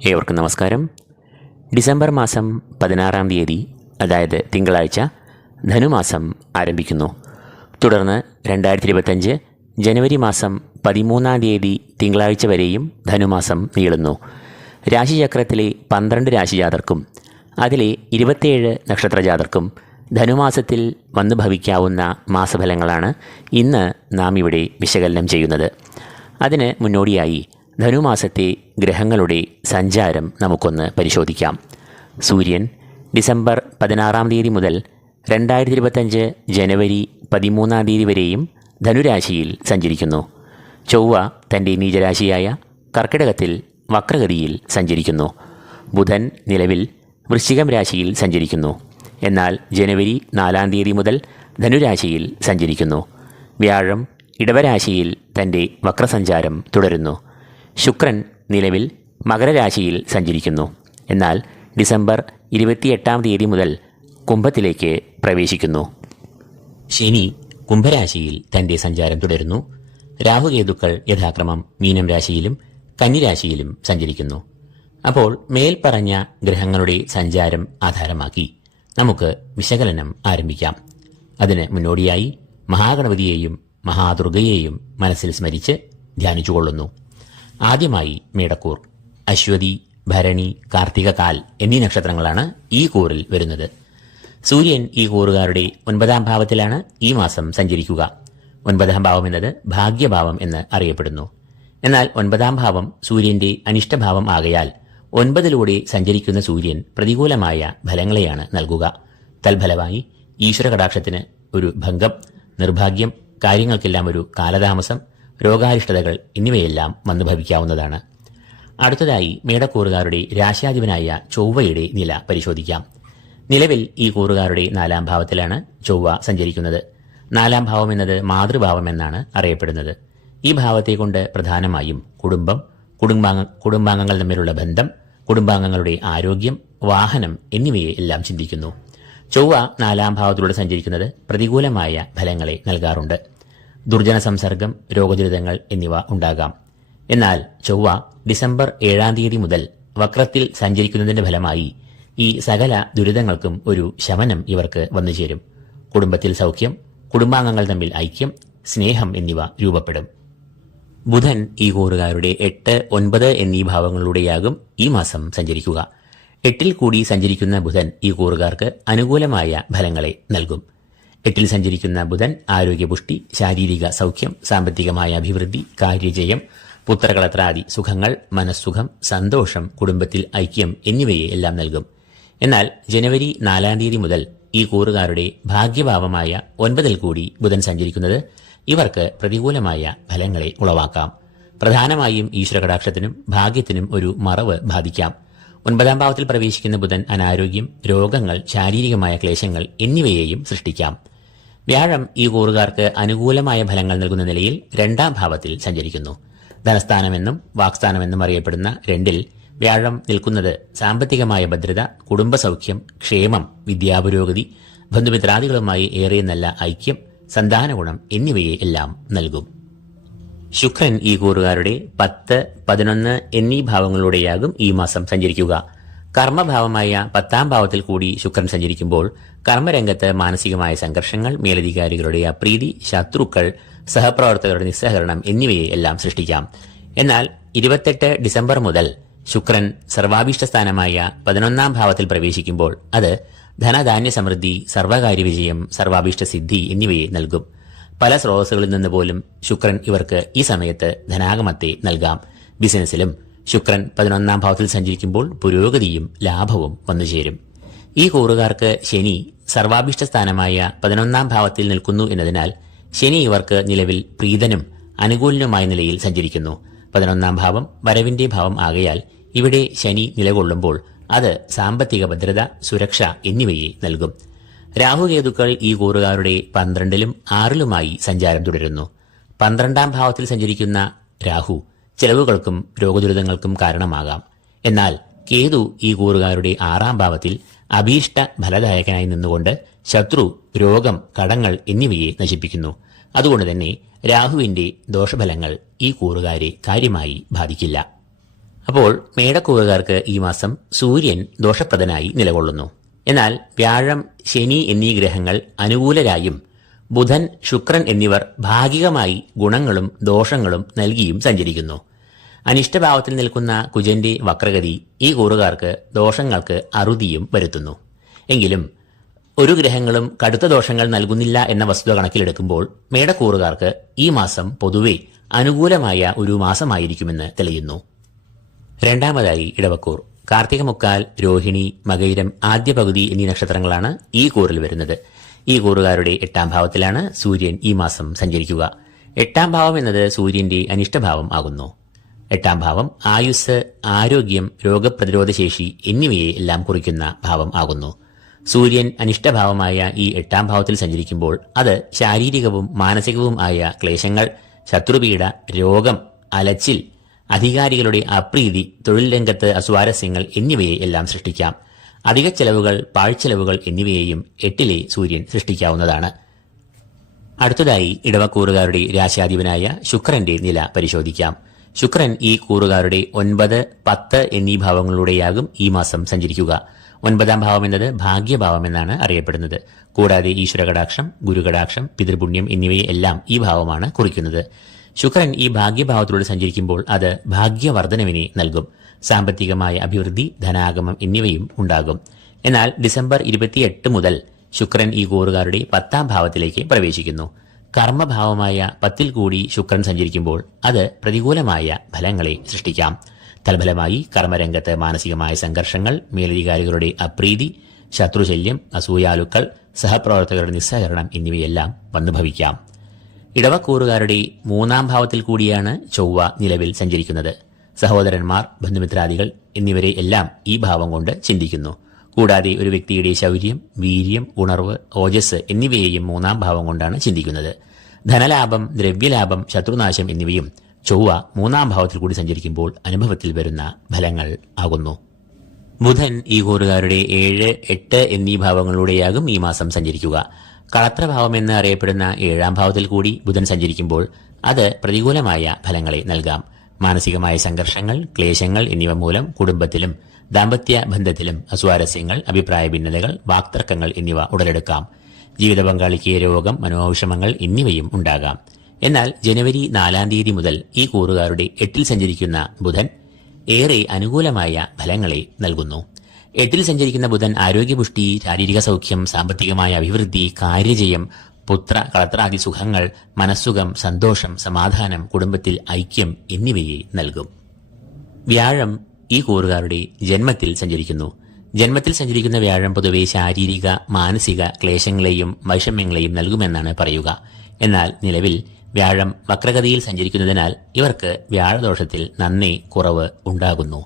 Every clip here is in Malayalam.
ഏവർക്കും നമസ്കാരം. ഡിസംബർ മാസം 16-ാം തീയതി, അതായത് തിങ്കളാഴ്ച, ധനുമാസം ആരംഭിക്കുന്നു. തുടർന്ന് 2025 ജനുവരി മാസം 13-ാം തീയതി തിങ്കളാഴ്ച വരെയും ധനുമാസം നീളുന്നു. രാശിചക്രത്തിലെ 12 രാശിജാതർക്കും അതിലെ 27 നക്ഷത്രജാതർക്കും ധനുമാസത്തിൽ വന്നു ഭവിക്കാവുന്ന മാസഫലങ്ങളാണ് ഇന്ന് നാം ഇവിടെ വിശകലനം ചെയ്യുന്നത്. അതിന് മുന്നോടിയായി ധനുമാസത്തെ ഗ്രഹങ്ങളുടെ സഞ്ചാരം നമുക്കൊന്ന് പരിശോധിക്കാം. സൂര്യൻ ഡിസംബർ 16-ാം തീയതി മുതൽ 2025 ജനുവരി 13-ാം തീയതി വരെയും ധനുരാശിയിൽ സഞ്ചരിക്കുന്നു. ചൊവ്വ തൻ്റെ നീചരാശിയായ കർക്കിടകത്തിൽ വക്രഗതിയിൽ സഞ്ചരിക്കുന്നു. ബുധൻ നിലവിൽ വൃശ്ചികം രാശിയിൽ സഞ്ചരിക്കുന്നു. എന്നാൽ ജനുവരി 4-ാം തീയതി മുതൽ ധനുരാശിയിൽ സഞ്ചരിക്കുന്നു. വ്യാഴം ഇടവരാശിയിൽ തൻ്റെ വക്രസഞ്ചാരം തുടരുന്നു. ശുക്രൻ നിലവിൽ മകരരാശിയിൽ സഞ്ചരിക്കുന്നു. എന്നാൽ ഡിസംബർ 28-ാം തീയതി മുതൽ കുംഭത്തിലേക്ക് പ്രവേശിക്കുന്നു. ശനി കുംഭരാശിയിൽ തൻ്റെ സഞ്ചാരം തുടരുന്നു. രാഹുകേതുക്കൾ യഥാക്രമം മീനം രാശിയിലും കന്നിരാശിയിലും സഞ്ചരിക്കുന്നു. അപ്പോൾ മേൽപ്പറഞ്ഞ ഗ്രഹങ്ങളുടെ സഞ്ചാരം ആധാരമാക്കി നമുക്ക് വിശകലനം ആരംഭിക്കാം. അതിന് മുന്നോടിയായി മഹാഗണപതിയെയും മഹാദുർഗയെയും മനസ്സിൽ സ്മരിച്ച് ധ്യാനിച്ചുകൊള്ളുന്നു. ആദ്യമായി മേടക്കൂർ. അശ്വതി, ഭരണി, കാർത്തിക, കാൽ എന്നീ നക്ഷത്രങ്ങളാണ് ഈ കൂറിൽ വരുന്നത്. സൂര്യൻ ഈ കൂറുകാരുടെ 9-ാം ഭാവത്തിലാണ് ഈ മാസം സഞ്ചരിക്കുക. 9-ാം ഭാവം എന്നത് ഭാഗ്യഭാവം എന്ന് അറിയപ്പെടുന്നു. എന്നാൽ 9-ാം ഭാവം സൂര്യന്റെ അനിഷ്ടഭാവം ആകയാൽ 9-ലൂടെ സഞ്ചരിക്കുന്ന സൂര്യൻ പ്രതികൂലമായ ഫലങ്ങളെയാണ് നൽകുക. തൽഫലമായി ഈശ്വര കടാക്ഷത്തിന് ഒരു ഭംഗം, നിർഭാഗ്യം, കാര്യങ്ങൾക്കെല്ലാം ഒരു കാലതാമസം, രോഗാരിഷ്ടതകൾ എന്നിവയെല്ലാം വന്നു ഭവിക്കാവുന്നതാണ്. അടുത്തതായി മേടക്കൂറുകാരുടെ രാശ്യാധിപനായ ചൊവ്വയുടെ നില പരിശോധിക്കാം. നിലവിൽ ഈ കൂറുകാരുടെ 4-ാം ഭാവത്തിലാണ് ചൊവ്വ സഞ്ചരിക്കുന്നത്. 4-ാം ഭാവം എന്നത് മാതൃഭാവം എന്നാണ് അറിയപ്പെടുന്നത്. ഈ ഭാവത്തെ കൊണ്ട് പ്രധാനമായും കുടുംബം, കുടുംബാംഗങ്ങൾ തമ്മിലുള്ള ബന്ധം, കുടുംബാംഗങ്ങളുടെ ആരോഗ്യം, വാഹനം എന്നിവയെ എല്ലാം ചിന്തിക്കുന്നു. ചൊവ്വ 4-ാം ഭാവത്തിലൂടെ സഞ്ചരിക്കുന്നത് പ്രതികൂലമായ ഫലങ്ങളെ നൽകാറുണ്ട്. ദുർജന സംസർഗം, രോഗദുരിതങ്ങൾ എന്നിവ ഉണ്ടാകാം. എന്നാൽ ചൊവ്വ ഡിസംബർ 7-ാം തീയതി മുതൽ വക്രത്തിൽ സഞ്ചരിക്കുന്നതിന്റെ ഫലമായി ഈ സകല ദുരിതങ്ങൾക്കും ഒരു ശമനം ഇവർക്ക് വന്നുചേരും. കുടുംബത്തിൽ സൗഖ്യം, കുടുംബാംഗങ്ങൾ തമ്മിൽ ഐക്യം, സ്നേഹം എന്നിവ രൂപപ്പെടും. ബുധൻ ഈ കൂറുകാരുടെ 8, 9 എന്നീ ഭാവങ്ങളിലൂടെയാകും ഈ മാസം സഞ്ചരിക്കുക. 8-ൽ കൂടി സഞ്ചരിക്കുന്ന ബുധൻ ഈ കൂറുകാർക്ക് അനുകൂലമായ ഫലങ്ങളെ നൽകും. 8-ൽ സഞ്ചരിക്കുന്ന ബുധൻ ആരോഗ്യപുഷ്ടി, ശാരീരിക സൗഖ്യം, സാമ്പത്തികമായ അഭിവൃദ്ധി, കാര്യജയം, പുത്രകളത്രാദി സുഖങ്ങൾ, മനസ്സുഖം, സന്തോഷം, കുടുംബത്തിൽ ഐക്യം എന്നിവയെ എല്ലാം നൽകും. എന്നാൽ ജനുവരി 4-ാം തീയതി മുതൽ ഈ കൂറുകാരുടെ ഭാഗ്യഭാവമായ 9-ൽ കൂടി ബുധൻ സഞ്ചരിക്കുന്നത് ഇവർക്ക് പ്രതികൂലമായ ഫലങ്ങളെ ഉളവാക്കാം. പ്രധാനമായും ഈശ്വരകടാക്ഷത്തിനും ഭാഗ്യത്തിനും ഒരു മറവ് ബാധിക്കാം. 9-ാം ഭാവത്തിൽ പ്രവേശിക്കുന്ന ബുധൻ അനാരോഗ്യം, രോഗങ്ങൾ, ശാരീരികമായ ക്ലേശങ്ങൾ എന്നിവയെയും സൃഷ്ടിക്കാം. വ്യാഴം ഈ കൂറുകാർക്ക് അനുകൂലമായ ഫലങ്ങൾ നൽകുന്ന നിലയിൽ 2-ാം ഭാവത്തിൽ സഞ്ചരിക്കുന്നു. ധനസ്ഥാനമെന്നും വാക്സ്ഥാനമെന്നും അറിയപ്പെടുന്ന 2-ൽ വ്യാഴം നിൽക്കുന്നത് സാമ്പത്തികമായ ഭദ്രത, കുടുംബസൗഖ്യം, ക്ഷേമം, വിദ്യാപുരോഗതി, ബന്ധുമിത്രാദികളുമായി ഏറെ നല്ല ഐക്യം, സന്താന ഗുണം എന്നിവയെ എല്ലാം നൽകും. ശുക്രൻ ഈ കൂറുകാരുടെ 10, 11 എന്നീ ഭാവങ്ങളിലൂടെയാകും ഈ മാസം സഞ്ചരിക്കുക. കർമ്മഭാവമായ 10-ാം ഭാവത്തിൽ കൂടി ശുക്രൻ സഞ്ചരിക്കുമ്പോൾ കർമ്മരംഗത്ത് മാനസികമായ സംഘർഷങ്ങൾ, മേലധികാരികളുടെ അപ്രീതി, ശത്രുക്കൾ, സഹപ്രവർത്തകരുടെ നിസ്സഹകരണം എന്നിവയെ എല്ലാം സൃഷ്ടിക്കാം. എന്നാൽ 28 ഡിസംബർ മുതൽ ശുക്രൻ സർവാഭീഷ്ടസ്ഥാനമായ 11-ാം ഭാവത്തിൽ പ്രവേശിക്കുമ്പോൾ അത് ധനധാന്യ സമൃദ്ധി, സർവകാര്യ വിജയം, സർവാഭീഷ്ടസിദ്ധി എന്നിവയെ നൽകും. പല സ്രോതസ്സുകളിൽ നിന്ന് പോലും ശുക്രൻ ഇവർക്ക് ഈ സമയത്ത് ധനാഗമത്തെ നൽകാം. ബിസിനസ്സിലും ശുക്രൻ 11-ാം ഭാവത്തിൽ സഞ്ചരിക്കുമ്പോൾ പുരോഗതിയും ലാഭവും വന്നുചേരും. ഈ കൂറുകാർക്ക് ശനി സർവാഭീഷ്ടസ്ഥാനമായ 11-ാം ഭാവത്തിൽ നിൽക്കുന്നു എന്നതിനാൽ ശനി ഇവർക്ക് നിലവിൽ പ്രീതനും അനുകൂലനുമായ നിലയിൽ സഞ്ചരിക്കുന്നു. 11-ാം ഭാവം വരവിന്റെ ഭാവം ആകയാൽ ഇവിടെ ശനി നിലകൊള്ളുമ്പോൾ അത് സാമ്പത്തിക ഭദ്രത, സുരക്ഷ എന്നിവയെ നൽകും. രാഹുകേതുക്കൾ ഈ കൂറുകാരുടെ 12-ലും 6-ലുമായി സഞ്ചാരം തുടരുന്നു. 12-ാം ഭാവത്തിൽ സഞ്ചരിക്കുന്ന രാഹു ചെലവുകൾക്കും രോഗദുരിതങ്ങൾക്കും കാരണമാകാം. എന്നാൽ കേതു ഈ കൂറുകാരുടെ 6-ാം ഭാവത്തിൽ അഭീഷ്ട ഫലദായകനായി നിന്നുകൊണ്ട് ശത്രു, രോഗം, കടങ്ങൾ എന്നിവയെ നശിപ്പിക്കുന്നു. അതുകൊണ്ട് തന്നെ രാഹുവിന്റെ ദോഷഫലങ്ങൾ ഈ കൂറുകാരെ കാര്യമായി ബാധിക്കില്ല. അപ്പോൾ മേടക്കൂറുകാർക്ക് ഈ മാസം സൂര്യൻ ദോഷപ്രദനായി നിലകൊള്ളുന്നു. എന്നാൽ വ്യാഴം, ശനി എന്നീ ഗ്രഹങ്ങൾ അനുകൂലരായും ബുധൻ, ശുക്രൻ എന്നിവർ ഭാഗികമായി ഗുണങ്ങളും ദോഷങ്ങളും നൽകിയും സഞ്ചരിക്കുന്നു. അനിഷ്ടഭാവത്തിൽ നിൽക്കുന്ന കുജന്റെ വക്രഗതി ഈ കൂറുകാർക്ക് ദോഷങ്ങൾക്ക് അറുതിയും വരുത്തുന്നു. എങ്കിലും ഒരു ഗ്രഹങ്ങളും കടുത്ത ദോഷങ്ങൾ നൽകുന്നില്ല എന്ന വസ്തുത കണക്കിലെടുക്കുമ്പോൾ മേടക്കൂറുകാർക്ക് ഈ മാസം പൊതുവെ അനുകൂലമായ ഒരു മാസമായിരിക്കുമെന്ന് തെളിയുന്നു. രണ്ടാമതായി ഇടവക്കൂർ. കാർത്തിക മുക്കാൽ, രോഹിണി, മകയിരം, ആദ്യ പകുതി എന്നീ നക്ഷത്രങ്ങളാണ് ഈ കൂറിൽ വരുന്നത്. ഈ കൂറുകാരുടെ 8ാം ഭാവത്തിലാണ് സൂര്യൻ ഈ മാസം സഞ്ചരിക്കുക. 8ാം ഭാവം എന്നത് സൂര്യന്റെ അനിഷ്ടഭാവം ആകുന്നു. 8ാം ഭാവം ആയുസ്, ആരോഗ്യം, രോഗപ്രതിരോധ ശേഷി എന്നിവയെ എല്ലാം കുറിക്കുന്ന ഭാവം ആകുന്നു. സൂര്യൻ അനിഷ്ടഭാവമായ ഈ 8ാം ഭാവത്തിൽ സഞ്ചരിക്കുമ്പോൾ അത് ശാരീരികവും മാനസികവും ആയ ക്ലേശങ്ങൾ, ശത്രുപീഡ, രോഗം, അലച്ചിൽ, അധികാരികളുടെ അപ്രീതി, തൊഴിൽ രംഗത്ത് അസ്വാരസ്യങ്ങൾ എന്നിവയെ എല്ലാം സൃഷ്ടിക്കാം. അധിക ചെലവുകൾ, പാഴ്ചെലവുകൾ എന്നിവയെയും 8ലെ സൂര്യൻ സൃഷ്ടിക്കാവുന്നതാണ്. അടുത്തതായി ഇടവക്കൂറുകാരുടെ രാശാധിപനായ ശുക്രന്റെ നില പരിശോധിക്കാം. ശുക്രൻ ഈ കൂറുകാരുടെ 9, 10 എന്നീ ഭാവങ്ങളിലൂടെയാകും ഈ മാസം സഞ്ചരിക്കുക. 9ാം ഭാവം എന്നത് ഭാഗ്യഭാവം എന്നാണ് അറിയപ്പെടുന്നത്. കൂടാതെ ഈശ്വരകടാക്ഷം, ഗുരുകടാക്ഷം, പിതൃപുണ്യം എന്നിവയെ എല്ലാം ഈ ഭാവമാണ് കുറിക്കുന്നത്. ശുക്രൻ ഈ ഭാഗ്യഭാവത്തിലൂടെ സഞ്ചരിക്കുമ്പോൾ അത് ഭാഗ്യവർദ്ധനവിനെ നൽകും. സാമ്പത്തികമായ അഭിവൃദ്ധി, ധനാഗമം എന്നിവയും ഉണ്ടാകും. എന്നാൽ ഡിസംബർ 28 മുതൽ ശുക്രൻ ഈ കൂറുകാരുടെ 10ാം ഭാവത്തിലേക്ക് പ്രവേശിക്കുന്നു. കർമ്മഭാവമായ 10ൽ കൂടി ശുക്രൻ സഞ്ചരിക്കുമ്പോൾ അത് പ്രതികൂലമായ ഫലങ്ങളെ സൃഷ്ടിക്കാം. തൽഫലമായി കർമ്മരംഗത്ത് മാനസികമായ സംഘർഷങ്ങൾ, മേലധികാരികളുടെ അപ്രീതി, ശത്രുശല്യം, അസൂയാലുക്കൾ, സഹപ്രവർത്തകരുടെ നിസ്സഹകരണം എന്നിവയെല്ലാം വന്നുഭവിക്കാം. ഇടവക്കൂറുകാരുടെ 3ാം ഭാവത്തിൽ കൂടിയാണ് ചൊവ്വ നിലവിൽ സഞ്ചരിക്കുന്നത്. സഹോദരന്മാർ, ബന്ധുമിത്രാദികൾ എന്നിവരെ എല്ലാം ഈ ഭാവം കൊണ്ട് ചിന്തിക്കുന്നു. കൂടാതെ ഒരു വ്യക്തിയുടെ ശൗര്യം, വീര്യം, ഉണർവ്, ഓജസ് എന്നിവയെയും 3ാം ഭാവം കൊണ്ടാണ് ചിന്തിക്കുന്നത്. ധനലാഭം, ദ്രവ്യലാഭം, ശത്രുനാശം എന്നിവയും ചൊവ്വ 3ാം ഭാവത്തിൽ കൂടി സഞ്ചരിക്കുമ്പോൾ അനുഭവത്തിൽ വരുന്ന ഫലങ്ങൾ ആകുന്നു. ബുധൻ ഈ കൂറുകാരുടെ 7, 8 എന്നീ ഭാവങ്ങളിലൂടെയാകും ഈ മാസം സഞ്ചരിക്കുക. കളത്രഭാവം എന്ന് അറിയപ്പെടുന്ന 7ാം ഭാവത്തിൽ കൂടി ബുധൻ സഞ്ചരിക്കുമ്പോൾ അത് പ്രതികൂലമായ ഫലങ്ങളെ നൽകാം. മാനസികമായ സംഘർഷങ്ങൾ, ക്ലേശങ്ങൾ എന്നിവ മൂലം കുടുംബത്തിലും ദാമ്പത്യ ബന്ധത്തിലും അസ്വാരസ്യങ്ങൾ, അഭിപ്രായ ഭിന്നതകൾ, വാക്തർക്കങ്ങൾ എന്നിവ ഉടലെടുക്കാം. ജീവിത പങ്കാളിക്ക് രോഗം, മനോവിഷമങ്ങൾ എന്നിവയും ഉണ്ടാകാം. എന്നാൽ ജനുവരി 4ാം തീയതി മുതൽ ഈ കൂറുകാരുടെ 8ൽ സഞ്ചരിക്കുന്ന ബുധൻ ഏറെ അനുകൂലമായ ഫലങ്ങളെ നൽകുന്നു. 8ൽ സഞ്ചരിക്കുന്ന ബുധൻ ആരോഗ്യപുഷ്ടി, ശാരീരിക സൗഖ്യം, സാമ്പത്തികമായ അഭിവൃദ്ധി, കാര്യജയം, പുത്ര കളത്രാദി സുഖങ്ങൾ, മനസ്സുഖം, സന്തോഷം, സമാധാനം, കുടുംബത്തിൽ ഐക്യം എന്നിവയെ നൽകും. വ്യാഴം ഈ കൂറുകാരുടെ ജന്മത്തിൽ സഞ്ചരിക്കുന്നു. ജന്മത്തിൽ സഞ്ചരിക്കുന്ന വ്യാഴം പൊതുവെ ശാരീരിക, മാനസിക ക്ലേശങ്ങളെയും വൈഷമ്യങ്ങളെയും നൽകുമെന്നാണ് പറയുക. എന്നാൽ നിലവിൽ വ്യാഴം വക്രഗതിയിൽ സഞ്ചരിക്കുന്നതിനാൽ ഇവർക്ക് വ്യാഴദോഷത്തിൽ നന്നേ കുറവ് ഉണ്ടാകുന്നു.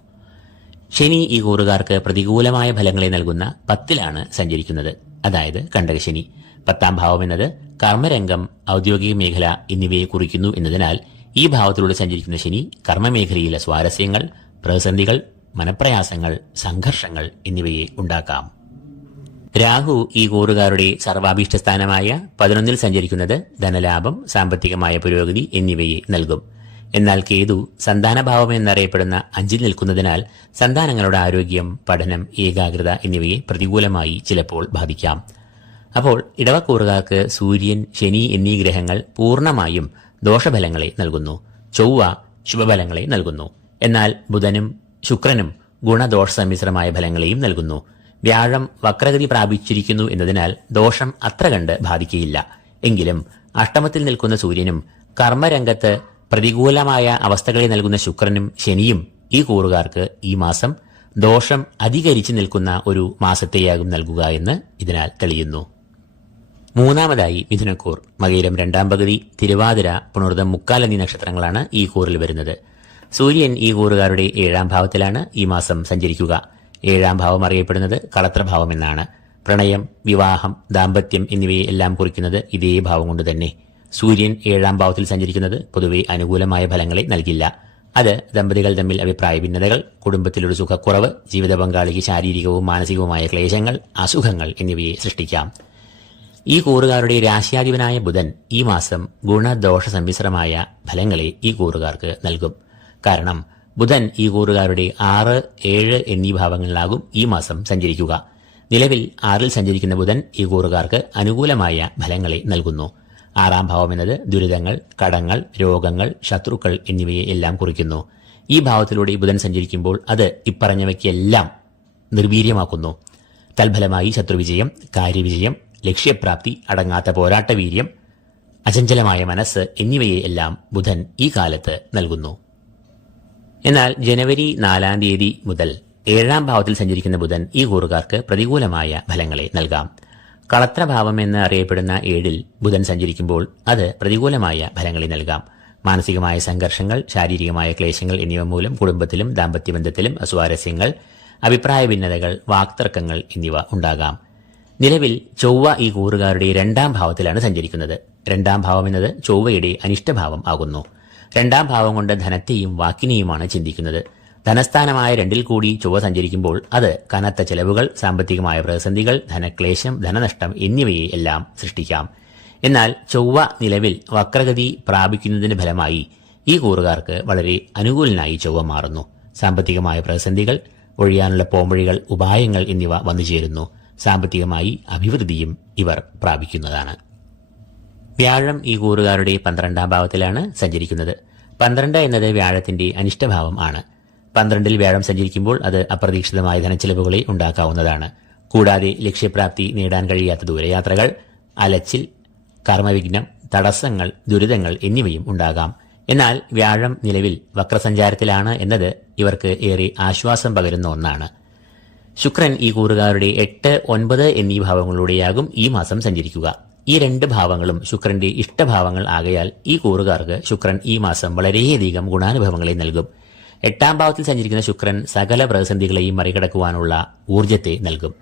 ശനി ഈ കൂറുകാർക്ക് പ്രതികൂലമായ ഫലങ്ങളെ നൽകുന്ന 10ലാണ് സഞ്ചരിക്കുന്നത്, അതായത് കണ്ടകശനി. 10ാം ഭാവം എന്നത് കർമ്മരംഗം, ഔദ്യോഗിക മേഖല എന്നിവയെ കുറിക്കുന്നു എന്നതിനാൽ ഈ ഭാവത്തിലൂടെ സഞ്ചരിക്കുന്ന ശനി കർമ്മമേഖലയിലെ സ്വാരസ്യങ്ങൾ, പ്രതിസന്ധികൾ, മനപ്രയാസങ്ങൾ, സംഘർഷങ്ങൾ എന്നിവയെ ഉണ്ടാക്കാം. രാഹു ഈ കൂറുകാരുടെ സർവാഭീഷ്ടസ്ഥാനമായ 11ൽ സഞ്ചരിക്കുന്നത് ധനലാഭം, സാമ്പത്തികമായ പുരോഗതി എന്നിവയെ നൽകും. എന്നാൽ കേതു സന്താനഭാവം എന്നറിയപ്പെടുന്ന 5ൽ നിൽക്കുന്നതിനാൽ സന്താനങ്ങളുടെ ആരോഗ്യം, പഠനം, ഏകാഗ്രത എന്നിവയെ പ്രതികൂലമായി ചിലപ്പോൾ ബാധിക്കാം. അപ്പോൾ ഇടവക്കൂറുകാർക്ക് സൂര്യൻ, ശനി എന്നീ ഗ്രഹങ്ങൾ പൂർണ്ണമായും ദോഷഫലങ്ങളെ നൽകുന്നു. ചൊവ്വ ശുഭഫലങ്ങളെ നൽകുന്നു. എന്നാൽ ബുധനും ശുക്രനും ഗുണദോഷ സമ്മിശ്രമായ ഫലങ്ങളെയും നൽകുന്നു. വ്യാഴം വക്രഗതി പ്രാപിച്ചിരിക്കുന്നു എന്നതിനാൽ ദോഷം അത്ര കണ്ട് ബാധിക്കുകയില്ല. എങ്കിലും അഷ്ടമത്തിൽ നിൽക്കുന്ന സൂര്യനും കർമ്മരംഗത്ത് പ്രതികൂലമായ അവസ്ഥകളെ നൽകുന്ന ശുക്രനും ശനിയും ഈ കൂറുകാർക്ക് ഈ മാസം ദോഷം അധികരിച്ചു നിൽക്കുന്ന ഒരു മാസത്തെയാകും നൽകുക എന്ന് ഇതിനാൽ തെളിയുന്നു. മൂന്നാമതായി മിഥുനക്കൂർ. മകയിരം 2ാം പകുതി, തിരുവാതിര, പുണർദം, മുക്കാൽ എന്നീ നക്ഷത്രങ്ങളാണ് ഈ കൂറിൽ വരുന്നത്. സൂര്യൻ ഈ കൂറുകാരുടെ 7ാം ഭാവത്തിലാണ് ഈ മാസം സഞ്ചരിക്കുക. 7ാം ഭാവം അറിയപ്പെടുന്നത് കളത്രഭാവം എന്നാണ്. പ്രണയം, വിവാഹം, ദാമ്പത്യം എന്നിവയെ എല്ലാം കുറിക്കുന്നത് ഇതേ ഭാവം കൊണ്ട് തന്നെ. സൂര്യൻ 7ാം ഭാവത്തിൽ സഞ്ചരിക്കുന്നത് പൊതുവെ അനുകൂലമായ ഫലങ്ങളെ നൽകില്ല. അത് ദമ്പതികൾ തമ്മിൽ അഭിപ്രായ ഭിന്നതകൾ, കുടുംബത്തിലൊരു സുഖക്കുറവ്, ജീവിത പങ്കാളിക്ക് ശാരീരികവും മാനസികവുമായ ക്ലേശങ്ങൾ, അസുഖങ്ങൾ എന്നിവയെ സൃഷ്ടിക്കാം. ഈ കൂറുകാരുടെ രാശ്യാധിപനായ ബുധൻ ഈ മാസം ഗുണദോഷ സമ്മിശ്രമായ ഫലങ്ങളെ ഈ കൂറുകാർക്ക് നൽകും. കാരണം ബുധൻ ഈ കൂറുകാരുടെ 6, 7 എന്നീ ഭാവങ്ങളിലാകും ഈ മാസം സഞ്ചരിക്കുക. നിലവിൽ 6ൽ സഞ്ചരിക്കുന്ന ബുധൻ ഈ കൂറുകാർക്ക് അനുകൂലമായ ഫലങ്ങളെ നൽകുന്നു. 6ാം ഭാവം എന്നത് ദുരിതങ്ങൾ, കടങ്ങൾ, രോഗങ്ങൾ, ശത്രുക്കൾ എന്നിവയെ എല്ലാം കുറിക്കുന്നു. ഈ ഭാവത്തിലൂടെ ബുധൻ സഞ്ചരിക്കുമ്പോൾ അത് ഇപ്പറഞ്ഞവയ്ക്കെല്ലാം നിർവീര്യമാക്കുന്നു. തൽഫലമായി ശത്രുവിജയം, കാര്യവിജയം, ലക്ഷ്യപ്രാപ്തി, അടങ്ങാത്ത പോരാട്ടവീര്യം, അചഞ്ചലമായ മനസ്സ് എന്നിവയെ എല്ലാം ബുധൻ ഈ കാലത്ത് നൽകുന്നു. എന്നാൽ ജനുവരി 4 തീയതി മുതൽ 7ാം ഭാവത്തിൽ സഞ്ചരിക്കുന്ന ബുധൻ ഈ കൂറുകാർക്ക് പ്രതികൂലമായ ഫലങ്ങളെ നൽകാം. കളത്രഭാവം എന്ന് അറിയപ്പെടുന്ന 7ൽ ബുധൻ സഞ്ചരിക്കുമ്പോൾ അത് പ്രതികൂലമായ ഫലങ്ങളെ നൽകാം. മാനസികമായ സംഘർഷങ്ങൾ, ശാരീരികമായ ക്ലേശങ്ങൾ എന്നിവ മൂലം കുടുംബത്തിലും ദാമ്പത്യബന്ധത്തിലും അസ്വാരസ്യങ്ങൾ, അഭിപ്രായ ഭിന്നതകൾ, വാക്തർക്കങ്ങൾ എന്നിവ ഉണ്ടാകാം. നിലവിൽ ചൊവ്വ ഈ കൂറുകാരുടെ 2ാം ഭാവത്തിലാണ് സഞ്ചരിക്കുന്നത്. 2ാം ഭാവം എന്നത് ചൊവ്വയുടെ അനിഷ്ടഭാവം ആകുന്നു. 2ാം ഭാവം കൊണ്ട് ധനത്തെയും വാക്കിനെയുമാണ് ചിന്തിക്കുന്നത്. ധനസ്ഥാനമായ 2ൽ കൂടി ചൊവ്വ സഞ്ചരിക്കുമ്പോൾ അത് കനത്ത ചെലവുകൾ, സാമ്പത്തികമായ പ്രതിസന്ധികൾ, ധനക്ലേശം, ധനനഷ്ടം എന്നിവയെ എല്ലാം സൃഷ്ടിക്കാം. എന്നാൽ ചൊവ്വ നിലവിൽ വക്രഗതി പ്രാപിക്കുന്നതിന് ഫലമായി ഈ കൂറുകാർക്ക് വളരെ അനുകൂലനായി ചൊവ്വ മാറുന്നു. സാമ്പത്തികമായ പ്രതിസന്ധികൾ ഒഴിയാനുള്ള പോംവഴികൾ, ഉപായങ്ങൾ എന്നിവ വന്നുചേരുന്നു. സാമ്പത്തികമായി അഭിവൃദ്ധിയും ഇവർ പ്രാപിക്കുന്നതാണ്. വ്യാഴം ഈ കൂറുകാരുടെ 12ാം ഭാവത്തിലാണ് സഞ്ചരിക്കുന്നത്. 12 എന്നത് വ്യാഴത്തിന്റെ അനിഷ്ടഭാവം ആണ്. 12ൽ വ്യാഴം സഞ്ചരിക്കുമ്പോൾ അത് അപ്രതീക്ഷിതമായ ധനച്ചെലവുകളെ ഉണ്ടാക്കാവുന്നതാണ്. കൂടാതെ ലക്ഷ്യപ്രാപ്തി നേടാൻ കഴിയാത്ത ദൂരയാത്രകൾ, അലച്ചിൽ, കർമ്മവിഘ്നം, തടസ്സങ്ങൾ, ദുരിതങ്ങൾ എന്നിവയും ഉണ്ടാകാം. എന്നാൽ വ്യാഴം നിലവിൽ വക്രസഞ്ചാരത്തിലാണ് എന്നത് ഇവർക്ക് ഏറെ ആശ്വാസം പകരുന്ന ഒന്നാണ്. ശുക്രൻ ഈ കൂറുകാരുടെ 8, 9 എന്നീ ഭാവങ്ങളിലൂടെയാകും ഈ മാസം സഞ്ചരിക്കുക. ഈ 2 ഭാവങ്ങളും ശുക്രന്റെ ഇഷ്ടഭാവങ്ങൾ ആകയാൽ ഈ കൂറുകാർക്ക് ശുക്രൻ ഈ മാസം വളരെയധികം ഗുണാനുഭവങ്ങളെ നൽകും. 8ാം ഭാവത്തിൽ സഞ്ചരിക്കുന്ന ശുക്രൻ സകല പ്രതിസന്ധികളെയും മറികടക്കുവാനുള്ള ഊർജ്ജത്തെ നൽകും.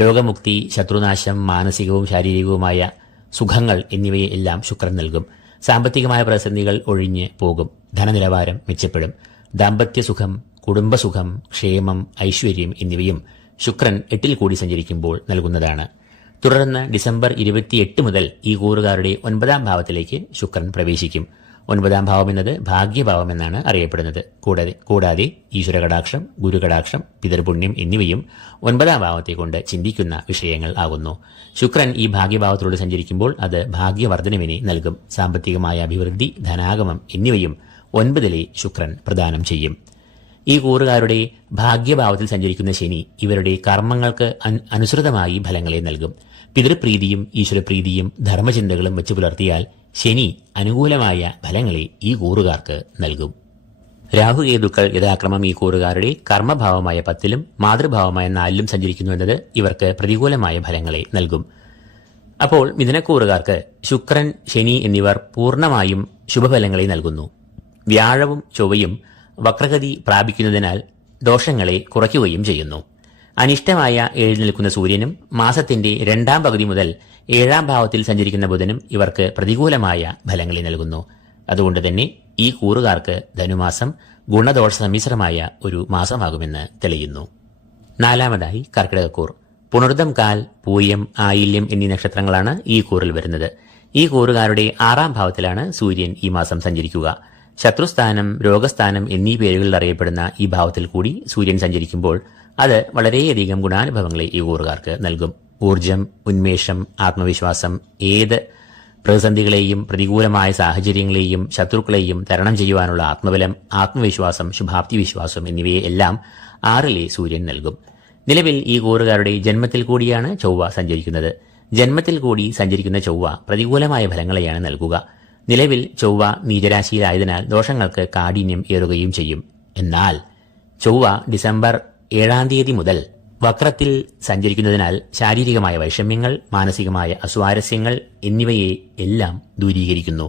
രോഗമുക്തി, ശത്രുനാശം, മാനസികവും ശാരീരികവുമായ സുഖങ്ങൾ എന്നിവയെ എല്ലാം ശുക്രൻ നൽകും. സാമ്പത്തികമായ പ്രതിസന്ധികൾ ഒഴിഞ്ഞ് പോകും. ധനനിലവാരം മെച്ചപ്പെടും. ദാമ്പത്യസുഖം, കുടുംബസുഖം, ക്ഷേമം, ഐശ്വര്യം എന്നിവയും ശുക്രൻ 8ൽ കൂടി സഞ്ചരിക്കുമ്പോൾ നൽകുന്നതാണ്. തുടർന്ന് ഡിസംബർ 28 മുതൽ ഈ കൂറുകാരുടെ 9ാം ഭാവത്തിലേക്ക് ശുക്രൻ പ്രവേശിക്കും. 9ാം ഭാവം എന്നത് ഭാഗ്യഭാവം എന്നാണ് അറിയപ്പെടുന്നത്. കൂടാതെ ഈശ്വരകടാക്ഷം, ഗുരുകടാക്ഷം, പിതൃപുണ്യം എന്നിവയും 9ാം ഭാവത്തെ കൊണ്ട് ചിന്തിക്കുന്ന വിഷയങ്ങൾ ആകുന്നു. ശുക്രൻ ഈ ഭാഗ്യഭാവത്തിലൂടെ സഞ്ചരിക്കുമ്പോൾ അത് ഭാഗ്യവർദ്ധനവിനെ നൽകും. സാമ്പത്തികമായ അഭിവൃദ്ധി, ധനാഗമം എന്നിവയും 9ലെ ശുക്രൻ പ്രദാനം ചെയ്യും. ഈ കൂറുകാരുടെ ഭാഗ്യഭാവത്തിൽ സഞ്ചരിക്കുന്ന ശനി ഇവരുടെ കർമ്മങ്ങൾക്ക് അനുസൃതമായി ഫലങ്ങളെ നൽകും. പിതൃപ്രീതിയും ഈശ്വരപ്രീതിയും ധർമ്മചിന്തകളും വെച്ച് പുലർത്തിയാൽ ശനി അനുകൂലമായ ഫലങ്ങളെ ഈ കൂറുകാർക്ക് നൽകും. രാഹുകേതുക്കൾ യഥാക്രമം ഈ കൂറുകാരുടെ കർമ്മഭാവമായ 10ലും മാതൃഭാവമായ 4ലും സഞ്ചരിക്കുന്നു എന്നത് ഇവർക്ക് പ്രതികൂലമായ ഫലങ്ങളെ നൽകും. അപ്പോൾ മിഥുനക്കൂറുകാർക്ക് ശുക്രൻ, ശനി എന്നിവർ പൂർണ്ണമായും ശുഭഫലങ്ങളെ നൽകുന്നു. വ്യാഴവും ചൊവ്വയും വക്രഗതി പ്രാപിക്കുന്നതിനാൽ ദോഷങ്ങളെ കുറയ്ക്കുകയും ചെയ്യുന്നു. അനിഷ്ടമായ 7 നിൽക്കുന്ന സൂര്യനും മാസത്തിന്റെ 2ാം പകുതി മുതൽ 7ാം ഭാവത്തിൽ സഞ്ചരിക്കുന്ന ബുധനും ഇവർക്ക് പ്രതികൂലമായ ഫലങ്ങളെ നൽകുന്നു. അതുകൊണ്ട് തന്നെ ഈ കൂറുകാർക്ക് ധനുമാസം ഗുണദോഷ സമ്മിശ്രമായ ഒരു മാസമാകുമെന്ന് തെളിയുന്നു. 4ാമതായി കർക്കിടകക്കൂർ. പുണർദം, കാൽ, പൂയം, ആയില്യം എന്നീ നക്ഷത്രങ്ങളാണ് ഈ കൂറിൽ വരുന്നത്. ഈ കൂറുകാരുടെ 6ാം ഭാവത്തിലാണ് സൂര്യൻ ഈ മാസം സഞ്ചരിക്കുക. ശത്രുസ്ഥാനം, രോഗസ്ഥാനം എന്നീ പേരുകളിൽ അറിയപ്പെടുന്ന ഈ ഭാവത്തിൽ കൂടി സൂര്യൻ സഞ്ചരിക്കുമ്പോൾ അത് വളരെയധികം ഗുണാനുഭവങ്ങളെ ഈ കൂറുകാർക്ക് നൽകും. ഊർജം, ഉന്മേഷം, ആത്മവിശ്വാസം, ഏത് പ്രതിസന്ധികളെയും പ്രതികൂലമായ സാഹചര്യങ്ങളെയും ശത്രുക്കളെയും തരണം ചെയ്യുവാനുള്ള ആത്മബലം, ആത്മവിശ്വാസം, ശുഭാപ്തി വിശ്വാസം എന്നിവയെ എല്ലാം 6ലെ സൂര്യൻ നൽകും. നിലവിൽ ഈ കൂറുകാരുടെ ജന്മത്തിൽ കൂടിയാണ് ചൊവ്വ സഞ്ചരിക്കുന്നത്. ജന്മത്തിൽ കൂടി സഞ്ചരിക്കുന്ന ചൊവ്വ പ്രതികൂലമായ ഫലങ്ങളെയാണ് നൽകുക. നിലവിൽ ചൊവ്വ നീചരാശിയിലായതിനാൽ ദോഷങ്ങൾക്ക് കാഠിന്യം ഏറുകയും ചെയ്യും. എന്നാൽ ചൊവ്വ ഡിസംബർ 7 തീയതി മുതൽ വക്രത്തിൽ സഞ്ചരിക്കുന്നതിനാൽ ശാരീരികമായ വൈഷമ്യങ്ങൾ, മാനസികമായ അസ്വാരസ്യങ്ങൾ എന്നിവയെ എല്ലാം ദൂരീകരിക്കുന്നു.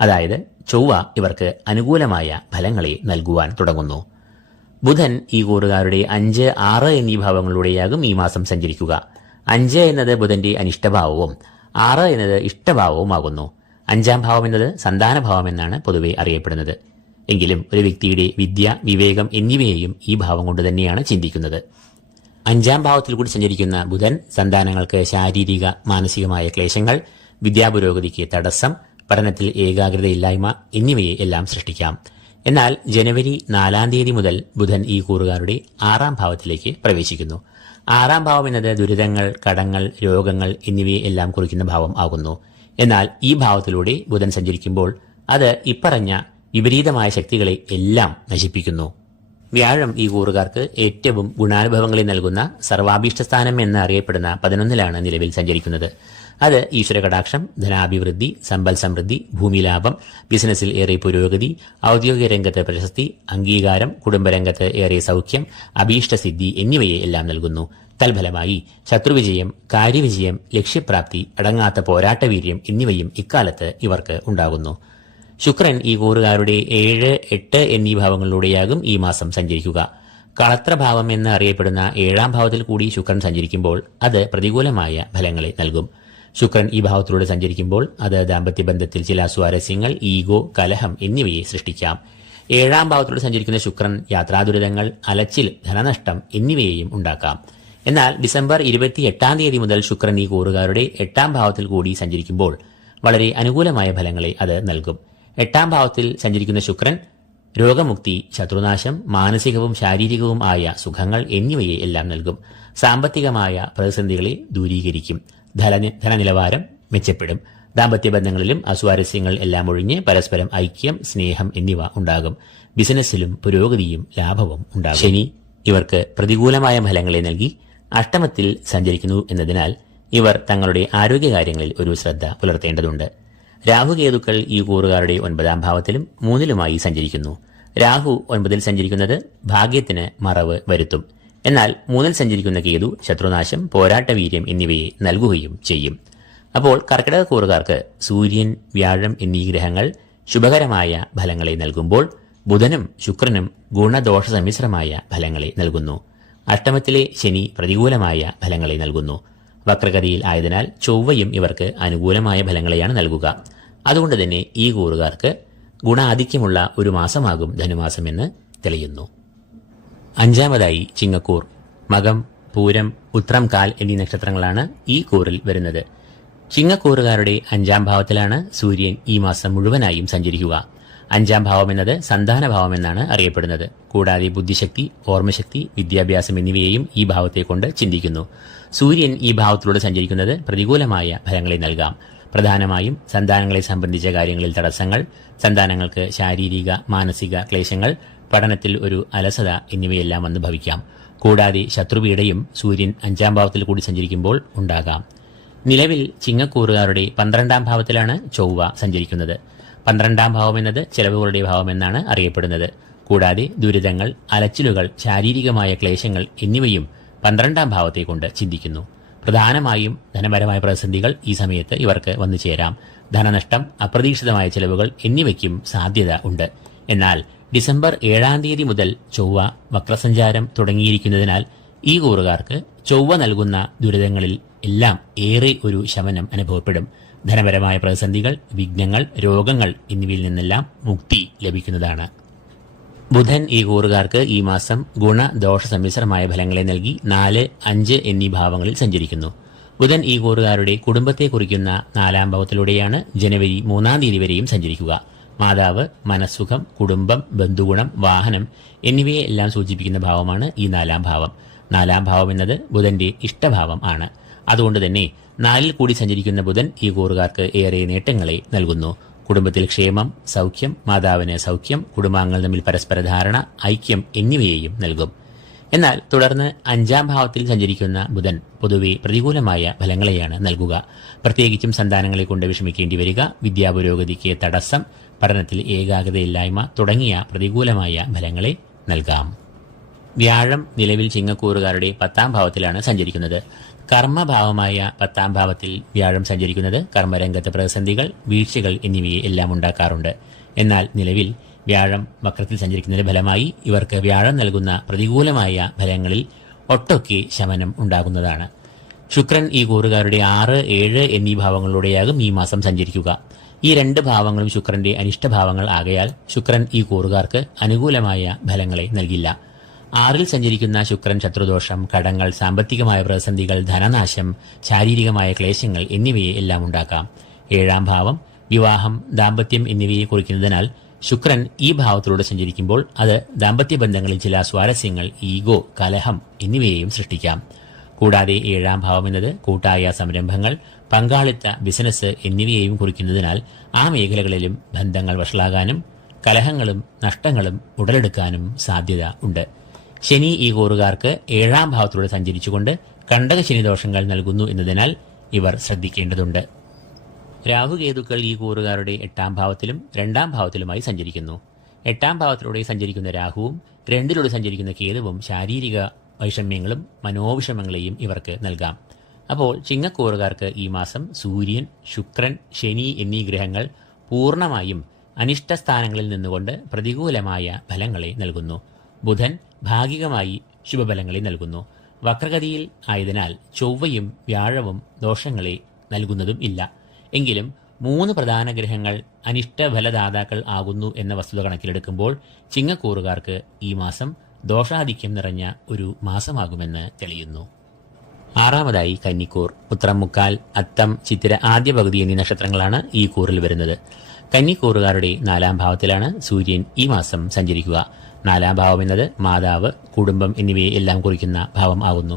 അതായത് ചൊവ്വ ഇവർക്ക് അനുകൂലമായ ഫലങ്ങളെ നൽകുവാൻ തുടങ്ങുന്നു. ബുധൻ ഈ കൂറുകാരുടെ 5, 6 എന്നീ ഭാവങ്ങളിലൂടെയാകും ഈ മാസം സഞ്ചരിക്കുക. 5 എന്നത് ബുധന്റെ അനിഷ്ടഭാവവും 6 എന്നത് ഇഷ്ടഭാവവുമാകുന്നു. 5ാം ഭാവം എന്നത് സന്താനഭാവം എന്നാണ് പൊതുവെ അറിയപ്പെടുന്നത്. എങ്കിലും ഒരു വ്യക്തിയുടെ വിദ്യ, വിവേകം എന്നിവയെയും ഈ ഭാവം കൊണ്ട് തന്നെയാണ് ചിന്തിക്കുന്നത്. 5ാം ഭാവത്തിൽ കൂടി സഞ്ചരിക്കുന്ന ബുധൻ സന്താനങ്ങൾക്ക് ശാരീരിക, മാനസികമായ ക്ലേശങ്ങൾ, വിദ്യാപുരോഗതിക്ക് തടസ്സം, പഠനത്തിൽ ഏകാഗ്രതയില്ലായ്മ എന്നിവയെ എല്ലാം സൃഷ്ടിക്കാം. എന്നാൽ ജനുവരി 4 തീയതി മുതൽ ബുധൻ ഈ കൂറുകാരുടെ 6ാം ഭാവത്തിലേക്ക് പ്രവേശിക്കുന്നു. 6ാം ഭാവം എന്നത് ദുരിതങ്ങൾ, കടങ്ങൾ, രോഗങ്ങൾ എന്നിവയെ എല്ലാം കുറിക്കുന്ന ഭാവം ആകുന്നു. എന്നാൽ ഈ ഭാവത്തിലൂടെ ബുധൻ സഞ്ചരിക്കുമ്പോൾ അത് ഇപ്പറഞ്ഞ വിപരീതമായ ശക്തികളെ എല്ലാം നശിപ്പിക്കുന്നു. വ്യാഴം ഈ കൂറുകാർക്ക് ഏറ്റവും ഗുണാനുഭവങ്ങളെ നൽകുന്ന സർവാഭീഷ്ടസ്ഥാനം എന്ന് അറിയപ്പെടുന്ന 11ലാണ് നിലവിൽ സഞ്ചരിക്കുന്നത്. അത് ഈശ്വര കടാക്ഷം, ധനാഭിവൃദ്ധി, സമ്പൽ സമൃദ്ധി, ഭൂമിലാഭം, ബിസിനസ്സിൽ ഏറെ പുരോഗതി, ഔദ്യോഗിക രംഗത്ത് പ്രശസ്തി, അംഗീകാരം, കുടുംബരംഗത്ത് ഏറെ സൗഖ്യം, അഭീഷ്ടസിദ്ധി എന്നിവയെ എല്ലാം നൽകുന്നു. തൽഫലമായി ശത്രുവിജയം, കാര്യവിജയം, ലക്ഷ്യപ്രാപ്തി, അടങ്ങാത്ത പോരാട്ടവീര്യം എന്നിവയും ഇക്കാലത്ത് ഇവർക്ക് ഉണ്ടാകുന്നു. ശുക്രൻ ഈ കൂറുകാരുടെ 7, 8 എന്നീ ഭാവങ്ങളിലൂടെയാകും ഈ മാസം സഞ്ചരിക്കുക. കളത്രഭാവം എന്ന് അറിയപ്പെടുന്ന 7ാം ഭാവത്തിൽ കൂടി ശുക്രൻ സഞ്ചരിക്കുമ്പോൾ അത് പ്രതികൂലമായ ഫലങ്ങളെ നൽകും. ശുക്രൻ ഈ ഭാവത്തിലൂടെ സഞ്ചരിക്കുമ്പോൾ അത് ദാമ്പത്യ ബന്ധത്തിൽ ചില സ്വാരസ്യങ്ങൾ, ഈഗോ, കലഹം എന്നിവയെ സൃഷ്ടിക്കാം. 7ാം ഭാവത്തിലൂടെ സഞ്ചരിക്കുന്ന ശുക്രൻ യാത്രാദുരിതങ്ങൾ, അലച്ചിൽ, ധനനഷ്ടം എന്നിവയെയും ഉണ്ടാക്കാം. എന്നാൽ ഡിസംബർ 28 തീയതി മുതൽ ശുക്രൻ ഈ കൂറുകാരുടെ 8ാം ഭാവത്തിൽ കൂടി സഞ്ചരിക്കുമ്പോൾ വളരെ അനുകൂലമായ ഫലങ്ങളെ അത് നൽകും. 8ാം ഭാവത്തിൽ സഞ്ചരിക്കുന്ന ശുക്രൻ രോഗമുക്തി, ശത്രുനാശം, മാനസികവും ശാരീരികവും ആയ സുഖങ്ങൾ എന്നിവയെ എല്ലാം നൽകും. സാമ്പത്തികമായ പ്രതിസന്ധികളെ ദൂരീകരിക്കും. ധനനിലവാരം മെച്ചപ്പെടും. ദാമ്പത്യ ബന്ധങ്ങളിലും അസ്വാരസ്യങ്ങൾ എല്ലാം ഒഴിഞ്ഞ് പരസ്പരം ഐക്യം, സ്നേഹം എന്നിവ ഉണ്ടാകും. ബിസിനസ്സിലും പുരോഗതിയും ലാഭവും ഉണ്ടാകും. ശനി ഇവർക്ക് പ്രതികൂലമായ ഫലങ്ങളെ നൽകി അഷ്ടമത്തിൽ സഞ്ചരിക്കുന്നു എന്നതിനാൽ ഇവർ തങ്ങളുടെ ആരോഗ്യകാര്യങ്ങളിൽ ഒരു ശ്രദ്ധ പുലർത്തേണ്ടതുണ്ട്. രാഹുകേതുക്കൾ ഈ കൂറുകാരുടെ 9ാം ഭാവത്തിലും 3ലുമായി സഞ്ചരിക്കുന്നു. രാഹു 9ൽ സഞ്ചരിക്കുന്നത് ഭാഗ്യത്തിന് മറവ് വരുത്തും. എന്നാൽ 3ൽ സഞ്ചരിക്കുന്ന കേതു ശത്രുനാശം, പോരാട്ടവീര്യം എന്നിവയെ നൽകുകയും ചെയ്യും. അപ്പോൾ കർക്കിടക കൂറുകാർക്ക് സൂര്യൻ, വ്യാഴം എന്നീ ഗ്രഹങ്ങൾ ശുഭകരമായ ഫലങ്ങളെ നൽകുമ്പോൾ ബുധനും ശുക്രനും ഗുണദോഷ സമ്മിശ്രമായ ഫലങ്ങളെ നൽകുന്നു. അഷ്ടമത്തിലെ ശനി പ്രതികൂലമായ ഫലങ്ങളെ നൽകുന്നു. വക്രഗതിയിൽ ആയതിനാൽ ചൊവ്വയും ഇവർക്ക് അനുകൂലമായ ഫലങ്ങളെയാണ് നൽകുക. അതുകൊണ്ട് തന്നെ ഈ കൂറുകാർക്ക് ഗുണാധിക്യമുള്ള ഒരു മാസമാകും ധനുമാസമെന്ന് തെളിയുന്നു. 5ാമതായി ചിങ്ങക്കൂർ. മകം, പൂരം, ഉത്രം, കാൽ എന്നീ നക്ഷത്രങ്ങളാണ് ഈ കൂറിൽ വരുന്നത്. ചിങ്ങക്കൂറുകാരുടെ 5ാം ഭാവത്തിലാണ് സൂര്യൻ ഈ മാസം മുഴുവനായും സഞ്ചരിക്കുക. 5ാം ഭാവം എന്നത് സന്താനഭാവം എന്നാണ് അറിയപ്പെടുന്നത്. കൂടാതെ ബുദ്ധിശക്തി, ഓർമ്മശക്തി, വിദ്യാഭ്യാസം എന്നിവയെയും ഈ ഭാവത്തെ കൊണ്ട് ചിന്തിക്കുന്നു. സൂര്യൻ ഈ ഭാവത്തിലൂടെ സഞ്ചരിക്കുന്നത് പ്രതികൂലമായ ഫലങ്ങളെ നൽകാം. പ്രധാനമായും സന്താനങ്ങളെ സംബന്ധിച്ച കാര്യങ്ങളിൽ തടസ്സങ്ങൾ, സന്താനങ്ങൾക്ക് ശാരീരിക, മാനസിക ക്ലേശങ്ങൾ, പഠനത്തിൽ ഒരു അലസത എന്നിവയെല്ലാം വന്ന് ഭവിക്കാം. കൂടാതെ ശത്രുപീഡയും സൂര്യൻ 5ാം ഭാവത്തിൽ കൂടി സഞ്ചരിക്കുമ്പോൾ ഉണ്ടാകാം. നിലവിൽ ചിങ്ങക്കൂറുകാരുടെ 12ാം ഭാവത്തിലാണ് ചൊവ്വ സഞ്ചരിക്കുന്നത്. 12ാം ഭാവം എന്നത് ചെലവുകളുടെ ഭാവമെന്നാണ് അറിയപ്പെടുന്നത്. കൂടാതെ ദുരിതങ്ങൾ, അലച്ചിലുകൾ, ശാരീരികമായ ക്ലേശങ്ങൾ എന്നിവയും 12ാം ഭാവത്തെ കൊണ്ട് ചിന്തിക്കുന്നു. പ്രധാനമായും ധനപരമായ പ്രതിസന്ധികൾ ഈ സമയത്ത് ഇവർക്ക് വന്നു ചേരാം. ധനനഷ്ടം, അപ്രതീക്ഷിതമായ ചെലവുകൾ എന്നിവയ്ക്കും സാധ്യത ഉണ്ട്. എന്നാൽ ഡിസംബർ 7 തീയതി മുതൽ ചൊവ്വ വക്രസഞ്ചാരം തുടങ്ങിയിരിക്കുന്നതിനാൽ ഈ കൂറുകാർക്ക് ചൊവ്വ നൽകുന്ന ദുരിതങ്ങളിൽ എല്ലാം ഏറെ ഒരു ശമനം അനുഭവപ്പെടും. ധനപരമായ പ്രതിസന്ധികൾ, വിഘ്നങ്ങൾ, രോഗങ്ങൾ എന്നിവയിൽ നിന്നെല്ലാം മുക്തി ലഭിക്കുന്നതാണ്. ബുധൻ ഈ കൂറുകാർക്ക് ഈ മാസം ഗുണദോഷ സമ്മിശ്രമായ ഫലങ്ങളെ നൽകി 4, 5 എന്നീ ഭാവങ്ങളിൽ സഞ്ചരിക്കുന്നു. ബുധൻ ഈ കൂറുകാരുടെ കുടുംബത്തെ കുറിക്കുന്ന 4ാം ഭാവത്തിലൂടെയാണ് ജനുവരി 3 തീയതി വരെയും സഞ്ചരിക്കുക. മാതാവ്, മനസ്സുഖം, കുടുംബം, ബന്ധുഗുണം, വാഹനം എന്നിവയെ എല്ലാം സൂചിപ്പിക്കുന്ന ഭാവമാണ് ഈ 4ാം ഭാവം. 4ാം ഭാവം എന്നത് ബുധന്റെ ഇഷ്ടഭാവം ആണ്. അതുകൊണ്ട് തന്നെ 4ൽ കൂടി സഞ്ചരിക്കുന്ന ബുധൻ ഈ കൂറുകാർക്ക് ഏറെ നേട്ടങ്ങളെ നൽകുന്നു. കുടുംബത്തിൽ ക്ഷേമം, സൗഖ്യം, മാതാവിന് സൗഖ്യം, കുടുംബാംഗങ്ങൾ തമ്മിൽ പരസ്പര ധാരണ, ഐക്യം എന്നിവയെയും നൽകും. എന്നാൽ തുടർന്ന് 5ാം ഭാവത്തിൽ സഞ്ചരിക്കുന്ന ബുധൻ പൊതുവെ പ്രതികൂലമായ ഫലങ്ങളെയാണ് നൽകുക. പ്രത്യേകിച്ചും സന്താനങ്ങളെ കൊണ്ട് വിഷമിക്കേണ്ടി വരിക, വിദ്യാപുരോഗതിക്ക് തടസ്സം, പഠനത്തിൽ ഏകാഗ്രതയില്ലായ്മ തുടങ്ങിയ പ്രതികൂലമായ ഫലങ്ങളെ നൽകാം. വ്യാഴം നിലവിൽ ചിങ്ങക്കൂറുകാരുടെ 10ാം ഭാവത്തിലാണ് സഞ്ചരിക്കുന്നത്. കർമ്മഭാവമായ 10ാം ഭാവത്തിൽ വ്യാഴം സഞ്ചരിക്കുന്നത് കർമ്മരംഗത്തെ പ്രതിസന്ധികൾ, വീഴ്ചകൾ എന്നിവയെ എല്ലാം ഉണ്ടാക്കാറുണ്ട്. എന്നാൽ നിലവിൽ വ്യാഴം വക്രത്തിൽ സഞ്ചരിക്കുന്നതിന്റെ ഫലമായി ഇവർക്ക് വ്യാഴം നൽകുന്ന പ്രതികൂലമായ ഫലങ്ങളിൽ ഒട്ടൊക്കെ ശമനം ഉണ്ടാകുന്നതാണ്. ശുക്രൻ ഈ കൂറുകാരുടെ 6, 7 എന്നീ ഭാവങ്ങളിലൂടെയാകും ഈ മാസം സഞ്ചരിക്കുക. ഈ 2 ഭാവങ്ങളും ശുക്രന്റെ അനിഷ്ടഭാവങ്ങൾ ആകയാൽ ശുക്രൻ ഈ കൂറുകാർക്ക് അനുകൂലമായ ഫലങ്ങളെ നൽകില്ല. 6ൽ സഞ്ചരിക്കുന്ന ശുക്രൻ ശത്രുദോഷം, കടങ്ങൾ, സാമ്പത്തികമായ പ്രതിസന്ധികൾ, ധനനാശം, ശാരീരികമായ ക്ലേശങ്ങൾ എന്നിവയെ എല്ലാം ഉണ്ടാക്കാം. 7ാം ഭാവം വിവാഹം, ദാമ്പത്യം എന്നിവയെ കുറിക്കുന്നതിനാൽ ശുക്രൻ ഈ ഭാവത്തിലൂടെ സഞ്ചരിക്കുമ്പോൾ അത് ദാമ്പത്യ ബന്ധങ്ങളിൽ ചില സ്വാരസ്യങ്ങൾ, ഈഗോ, കലഹം എന്നിവയെയും സൃഷ്ടിക്കാം. കൂടാതെ 7ാം ഭാവം എന്നത് കൂട്ടായ സംരംഭങ്ങൾ, പങ്കാളിത്ത, ബിസിനസ് എന്നിവയെയും കുറിക്കുന്നതിനാൽ ആ മേഖലകളിലും ബന്ധങ്ങൾ വഷളാകാനും കലഹങ്ങളും നഷ്ടങ്ങളും ഉടലെടുക്കാനും സാധ്യത ഉണ്ട്. ശനി ഈ കൂറുകാർക്ക് 7ാം ഭാവത്തിലൂടെ സഞ്ചരിച്ചുകൊണ്ട് കണ്ടക ശനിദോഷങ്ങൾ നൽകുന്നു എന്നതിനാൽ ഇവർ ശ്രദ്ധിക്കേണ്ടതുണ്ട്. രാഹുകേതുക്കൾ ഈ കൂറുകാരുടെ 8ാം ഭാവത്തിലും 2ാം ഭാവത്തിലുമായി സഞ്ചരിക്കുന്നു. 8ാം ഭാവത്തിലൂടെ സഞ്ചരിക്കുന്ന രാഹുവും 2-ലൂടെ സഞ്ചരിക്കുന്ന കേതുവും ശാരീരിക വൈഷമ്യങ്ങളും മനോവിഷമങ്ങളെയും ഇവർക്ക് നൽകാം. അപ്പോൾ ചിങ്ങക്കൂറുകാർക്ക് ഈ മാസം സൂര്യൻ, ശുക്രൻ, ശനി എന്നീ ഗ്രഹങ്ങൾ പൂർണ്ണമായും അനിഷ്ടസ്ഥാനങ്ങളിൽ നിന്നുകൊണ്ട് പ്രതികൂലമായ ഫലങ്ങളെ നൽകുന്നു. ബുധൻ ഭാഗികമായി ശുഭഫലങ്ങളെ നൽകുന്നു. വക്രഗതിയിൽ ആയതിനാൽ ചൊവ്വയും വ്യാഴവും ദോഷങ്ങളെ നൽകുന്നതും ഇല്ല. എങ്കിലും 3 പ്രധാന ഗ്രഹങ്ങൾ അനിഷ്ടഫലദാതാക്കൾ ആകുന്നു എന്ന വസ്തുത കണക്കിലെടുക്കുമ്പോൾ ചിങ്ങക്കൂറുകാർക്ക് ഈ മാസം ദോഷാധിക്യം നിറഞ്ഞ ഒരു മാസമാകുമെന്ന് തെളിയുന്നു. 6ാമതായി കന്നിക്കൂർ. ഉത്രം, മുക്കാൽ, അത്തം, ചിത്തിര ആദ്യ പകുതി എന്നീ നക്ഷത്രങ്ങളാണ് ഈ കൂറിൽ വരുന്നത്. കന്നിക്കൂറുകാരുടെ 4ാം ഭാവത്തിലാണ് സൂര്യൻ ഈ മാസം സഞ്ചരിക്കുക. 4ാം ഭാവം എന്നത് മാതാവ്, കുടുംബം എന്നിവയെ എല്ലാം കുറിക്കുന്ന ഭാവം ആകുന്നു.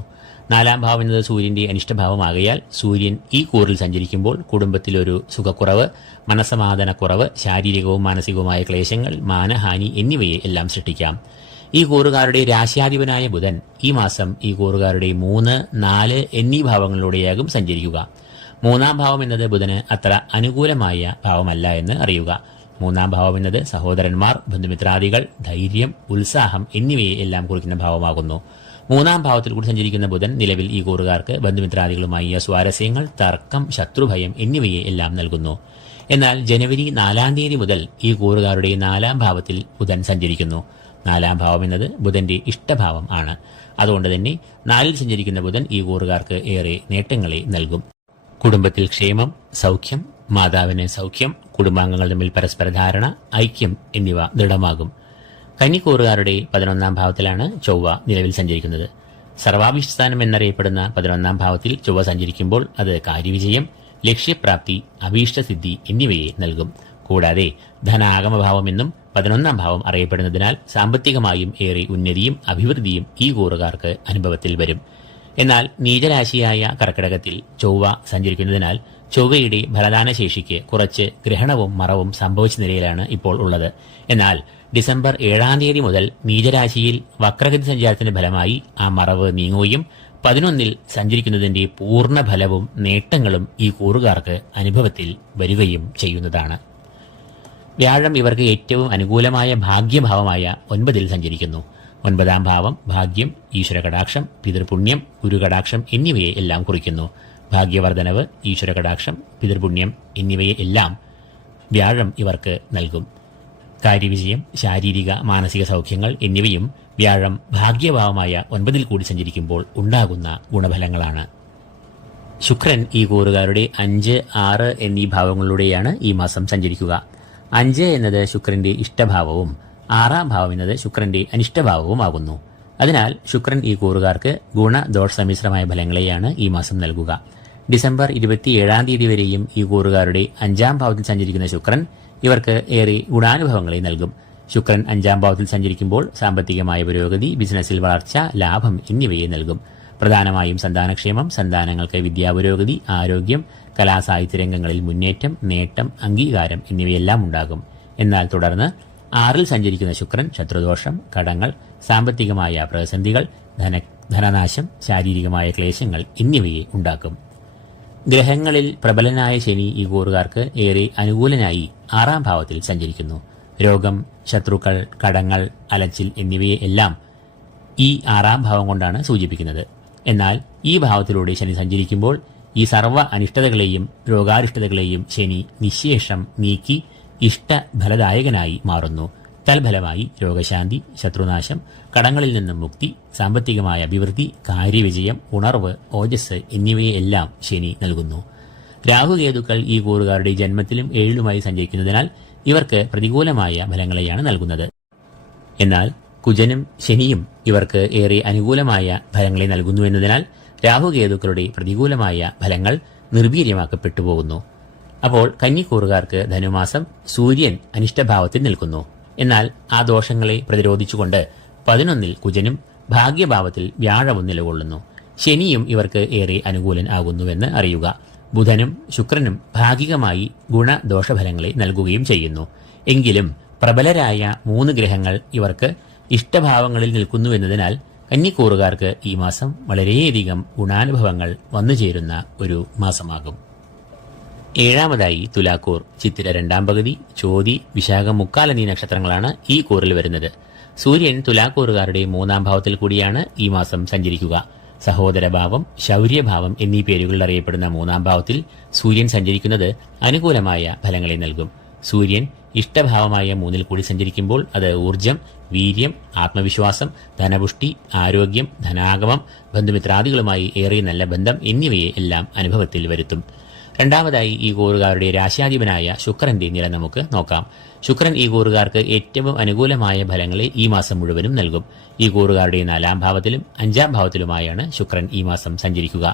4ാം ഭാവം എന്നത് സൂര്യന്റെ അനിഷ്ടഭാവമാകയാൽ സൂര്യൻ ഈ കൂറിൽ സഞ്ചരിക്കുമ്പോൾ കുടുംബത്തിലൊരു സുഖക്കുറവ്, മനസ്സമാധാനക്കുറവ്, ശാരീരികവും മാനസികവുമായ ക്ലേശങ്ങൾ, മാനഹാനി എന്നിവയെ എല്ലാം സൃഷ്ടിക്കാം. ഈ കൂറുകാരുടെ രാശ്യാധിപനായ ബുധൻ ഈ മാസം ഈ കൂറുകാരുടെ 3, 4 എന്നീ ഭാവങ്ങളിലൂടെയാകും സഞ്ചരിക്കുക. 3ാം ഭാവം എന്നത് ബുധന് അത്ര അനുകൂലമായ ഭാവമല്ല എന്ന് അറിയുക. 3ാം ഭാവം എന്നത് സഹോദരന്മാർ, ബന്ധുമിത്രാദികൾ, ധൈര്യം, ഉത്സാഹം എന്നിവയെ എല്ലാം കുറിക്കുന്ന ഭാവമാകുന്നു. 3ാം ഭാവത്തിൽ കൂടി സഞ്ചരിക്കുന്ന ബുധൻ നിലവിൽ ഈ കൂറുകാർക്ക് ബന്ധുമിത്രാദികളുമായി സ്വാരസ്യങ്ങൾ, തർക്കം, ശത്രുഭയം എന്നിവയെ എല്ലാം നൽകുന്നു. എന്നാൽ ജനുവരി 4-ാം തീയതി മുതൽ ഈ കൂറുകാരുടെ 4ാം ഭാവത്തിൽ ബുധൻ സഞ്ചരിക്കുന്നു. 4ാം ഭാവം എന്നത് ബുധന്റെ ഇഷ്ടഭാവം ആണ്. അതുകൊണ്ട് തന്നെ 4-ൽ സഞ്ചരിക്കുന്ന ബുധൻ ഈ കൂറുകാർക്ക് ഏറെ നേട്ടങ്ങളെ നൽകും. കുടുംബത്തിൽ ക്ഷേമം, സൗഖ്യം, മാതാവിന് സൗഖ്യം, കുടുംബാംഗങ്ങൾ തമ്മിൽ പരസ്പര ധാരണ, ഐക്യം എന്നിവ ദൃഢമാകും. കന്നിക്കൂറുകാരുടെ 11ാം ഭാവത്തിലാണ് ചൊവ്വ നിലവിൽ സഞ്ചരിക്കുന്നത്. സർവാഭീഷ്ടസ്ഥാനം എന്നറിയപ്പെടുന്ന 11ാം ഭാവത്തിൽ ചൊവ്വ സഞ്ചരിക്കുമ്പോൾ അത് കാര്യവിജയം, ലക്ഷ്യപ്രാപ്തി, അഭീഷ്ടസിദ്ധി എന്നിവയെ നൽകും. കൂടാതെ ധനാഗമഭാവമെന്നും 11ാം ഭാവം അറിയപ്പെടുന്നതിനാൽ സാമ്പത്തികമായും ഏറെ ഉന്നതിയും അഭിവൃദ്ധിയും ഈ കൂറുകാർക്ക് അനുഭവത്തിൽ വരും. എന്നാൽ നീചരാശിയായ കർക്കിടകത്തിൽ ചൊവ്വ സഞ്ചരിക്കുന്നതിനാൽ ചൊവ്വയുടെ ഫലദാന ശേഷിക്ക് കുറച്ച് ഗ്രഹണവും മറവും സംഭവിച്ച നിലയിലാണ് ഇപ്പോൾ ഉള്ളത്. എന്നാൽ ഡിസംബർ 7-ാം തീയതി മുതൽ നീചരാശിയിൽ വക്രഗതി സഞ്ചാരത്തിന്റെ ഫലമായി ആ മറവ് നീങ്ങുകയും 11-ൽ സഞ്ചരിക്കുന്നതിന്റെ പൂർണ്ണ ഫലവും നേട്ടങ്ങളും ഈ കൂറുകാർക്ക് അനുഭവത്തിൽ വരികയും ചെയ്യുന്നതാണ്. വ്യാഴം ഇവർക്ക് ഏറ്റവും അനുകൂലമായ ഭാഗ്യഭാവമായ 9-ൽ സഞ്ചരിക്കുന്നു. 9ാം ഭാവം ഭാഗ്യം, ഈശ്വരകടാക്ഷം, പിതൃപുണ്യം, ഗുരുകടാക്ഷം എന്നിവയെ എല്ലാം കുറിക്കുന്നു. ഭാഗ്യവർദ്ധനവ്, ഈശ്വരകടാക്ഷം, പിതൃപുണ്യം എന്നിവയെ എല്ലാം വ്യാഴം ഇവർക്ക് നൽകും. കാര്യവിജയം, ശാരീരിക മാനസിക സൗഖ്യങ്ങൾ എന്നിവയും വ്യാഴം ഭാഗ്യഭാവമായ 9-ൽ കൂടി സഞ്ചരിക്കുമ്പോൾ ഉണ്ടാകുന്ന ഗുണഫലങ്ങളാണ്. ശുക്രൻ ഈ കൂറുകാരുടെ 5, 6 എന്നീ ഭാവങ്ങളിലൂടെയാണ് ഈ മാസം സഞ്ചരിക്കുക. 5 എന്നത് ശുക്രന്റെ ഇഷ്ടഭാവവും 6ാം ഭാവം എന്നത് ശുക്രന്റെ അനിഷ്ടഭാവവുമാകുന്നു. അതിനാൽ ശുക്രൻ ഈ കൂറുകാർക്ക് ഗുണദോഷ സമ്മിശ്രമായ ഫലങ്ങളെയാണ് ഈ മാസം നൽകുക. ഡിസംബർ 27-ാം തീയതി വരെയും ഈ കൂറുകാരുടെ 5ാം ഭാവത്തിൽ സഞ്ചരിക്കുന്ന ശുക്രൻ ഇവർക്ക് ഏറെ ഗുണാനുഭവങ്ങളെ നൽകും. ശുക്രൻ 5ാം ഭാവത്തിൽ സഞ്ചരിക്കുമ്പോൾ സാമ്പത്തികമായ പുരോഗതി, ബിസിനസ്സിൽ വളർച്ച, ലാഭം എന്നിവയെ നൽകും. പ്രധാനമായും സന്താനക്ഷേമം, സന്താനങ്ങൾക്ക് വിദ്യാപുരോഗതി, ആരോഗ്യം, കലാസാഹിത്യ രംഗങ്ങളിൽ മുന്നേറ്റം, നേട്ടം, അംഗീകാരം എന്നിവയെല്ലാം ഉണ്ടാകും. എന്നാൽ തുടർന്ന് 6-ൽ സഞ്ചരിക്കുന്ന ശുക്രൻ ശത്രുദോഷം, കടങ്ങൾ, സാമ്പത്തികമായ പ്രതിസന്ധികൾ, ധനനാശം, ശാരീരികമായ ക്ലേശങ്ങൾ എന്നിവയെ ഉണ്ടാക്കും. ഗ്രഹങ്ങളിൽ പ്രബലനായ ശനി ഈ കൂറുകാർക്ക് ഏറെ അനുകൂലനായി 6ാം ഭാവത്തിൽ സഞ്ചരിക്കുന്നു. രോഗം, ശത്രുക്കൾ, കടങ്ങൾ, അലച്ചിൽ എന്നിവയെ എല്ലാം ഈ 6ാം ഭാവം കൊണ്ടാണ് സൂചിപ്പിക്കുന്നത്. എന്നാൽ ഈ ഭാവത്തിലൂടെ ശനി സഞ്ചരിക്കുമ്പോൾ ഈ സർവ്വ അനിഷ്ടതകളെയും രോഗാരിഷ്ടതകളെയും ശനി നിശേഷം നീക്കി ഇഷ്ടഫലദായകനായി മാറുന്നു. തൽഫലമായി രോഗശാന്തി, ശത്രുനാശം, കടങ്ങളിൽ നിന്നും മുക്തി, സാമ്പത്തികമായ അഭിവൃദ്ധി, കാര്യവിജയം, ഉണർവ്, ഓജസ് എന്നിവയെല്ലാം ശനി നൽകുന്നു. രാഹുകേതുക്കൾ ഈ കൂറുകാരുടെ ജന്മത്തിലും 7-ലുമായി സഞ്ചരിക്കുന്നതിനാൽ ഇവർക്ക് പ്രതികൂലമായ ഫലങ്ങളെയാണ് നൽകുന്നത്. എന്നാൽ കുജനും ശനിയും ഇവർക്ക് ഏറെ അനുകൂലമായ ഫലങ്ങളെ നൽകുന്നു എന്നതിനാൽ രാഹുകേതുക്കളുടെ പ്രതികൂലമായ ഫലങ്ങൾ നിർവീര്യമാക്കപ്പെട്ടു പോകുന്നു. അപ്പോൾ കന്നിക്കൂറുകാർക്ക് ധനുമാസം സൂര്യൻ അനിഷ്ടഭാവത്തിൽ നിൽക്കുന്നു. എന്നാൽ ആ ദോഷങ്ങളെ പ്രതിരോധിച്ചുകൊണ്ട് 11 കുജനും ഭാഗ്യഭാവത്തിൽ വ്യാഴവും നിലകൊള്ളുന്നു. ശനിയും ഇവർക്ക് ഏറെ അനുകൂലൻ ആകുന്നുവെന്ന് അറിയുക. ബുധനും ശുക്രനും ഭാഗികമായി ഗുണദോഷഫലങ്ങളെ നൽകുകയും ചെയ്യുന്നു. എങ്കിലും പ്രബലരായ 3 ഗ്രഹങ്ങൾ ഇവർക്ക് ഇഷ്ടഭാവങ്ങളിൽ നിൽക്കുന്നുവെന്നതിനാൽ കന്നിക്കൂറുകാർക്ക് ഈ മാസം വളരെയധികം ഗുണാനുഭവങ്ങൾ വന്നുചേരുന്ന ഒരു മാസമാകും. ഏഴാമതായി തുലാക്കൂർ. ചിത്തിര 2ാം പകുതി, ചോതി, വിശാഖം, മുക്കാൽ എന്നീ നക്ഷത്രങ്ങളാണ് ഈ കൂറിൽ വരുന്നത്. സൂര്യൻ തുലാക്കൂറുകാരുടെ 3ാം ഭാവത്തിൽ കൂടിയാണ് ഈ മാസം സഞ്ചരിക്കുക. സഹോദരഭാവം, ശൗര്യഭാവം എന്നീ പേരുകളിൽ അറിയപ്പെടുന്ന 3ാം ഭാവത്തിൽ സൂര്യൻ സഞ്ചരിക്കുന്നത് അനുകൂലമായ ഫലങ്ങളെ നൽകും. സൂര്യൻ ഇഷ്ടഭാവമായ 3ൽ കൂടി സഞ്ചരിക്കുമ്പോൾ അത് ഊർജം, വീര്യം, ആത്മവിശ്വാസം, ധനപുഷ്ടി, ആരോഗ്യം, ധനാഗമം, ബന്ധുമിത്രാദികളുമായി ഏറെ നല്ല ബന്ധം എന്നിവയെ എല്ലാം അനുഭവത്തിൽ വരുത്തും. രണ്ടാമതായി ഈ കൂറുകാരുടെ രാശ്യാധിപനായ ശുക്രന്റെ നില നമുക്ക് നോക്കാം. ശുക്രൻ ഈ കൂറുകാർക്ക് ഏറ്റവും അനുകൂലമായ ഫലങ്ങളെ ഈ മാസം മുഴുവനും നൽകും. ഈ കൂറുകാരുടെ 4ാം ഭാവത്തിലും 5ാം ഭാവത്തിലുമായാണ് ശുക്രൻ ഈ മാസം സഞ്ചരിക്കുക.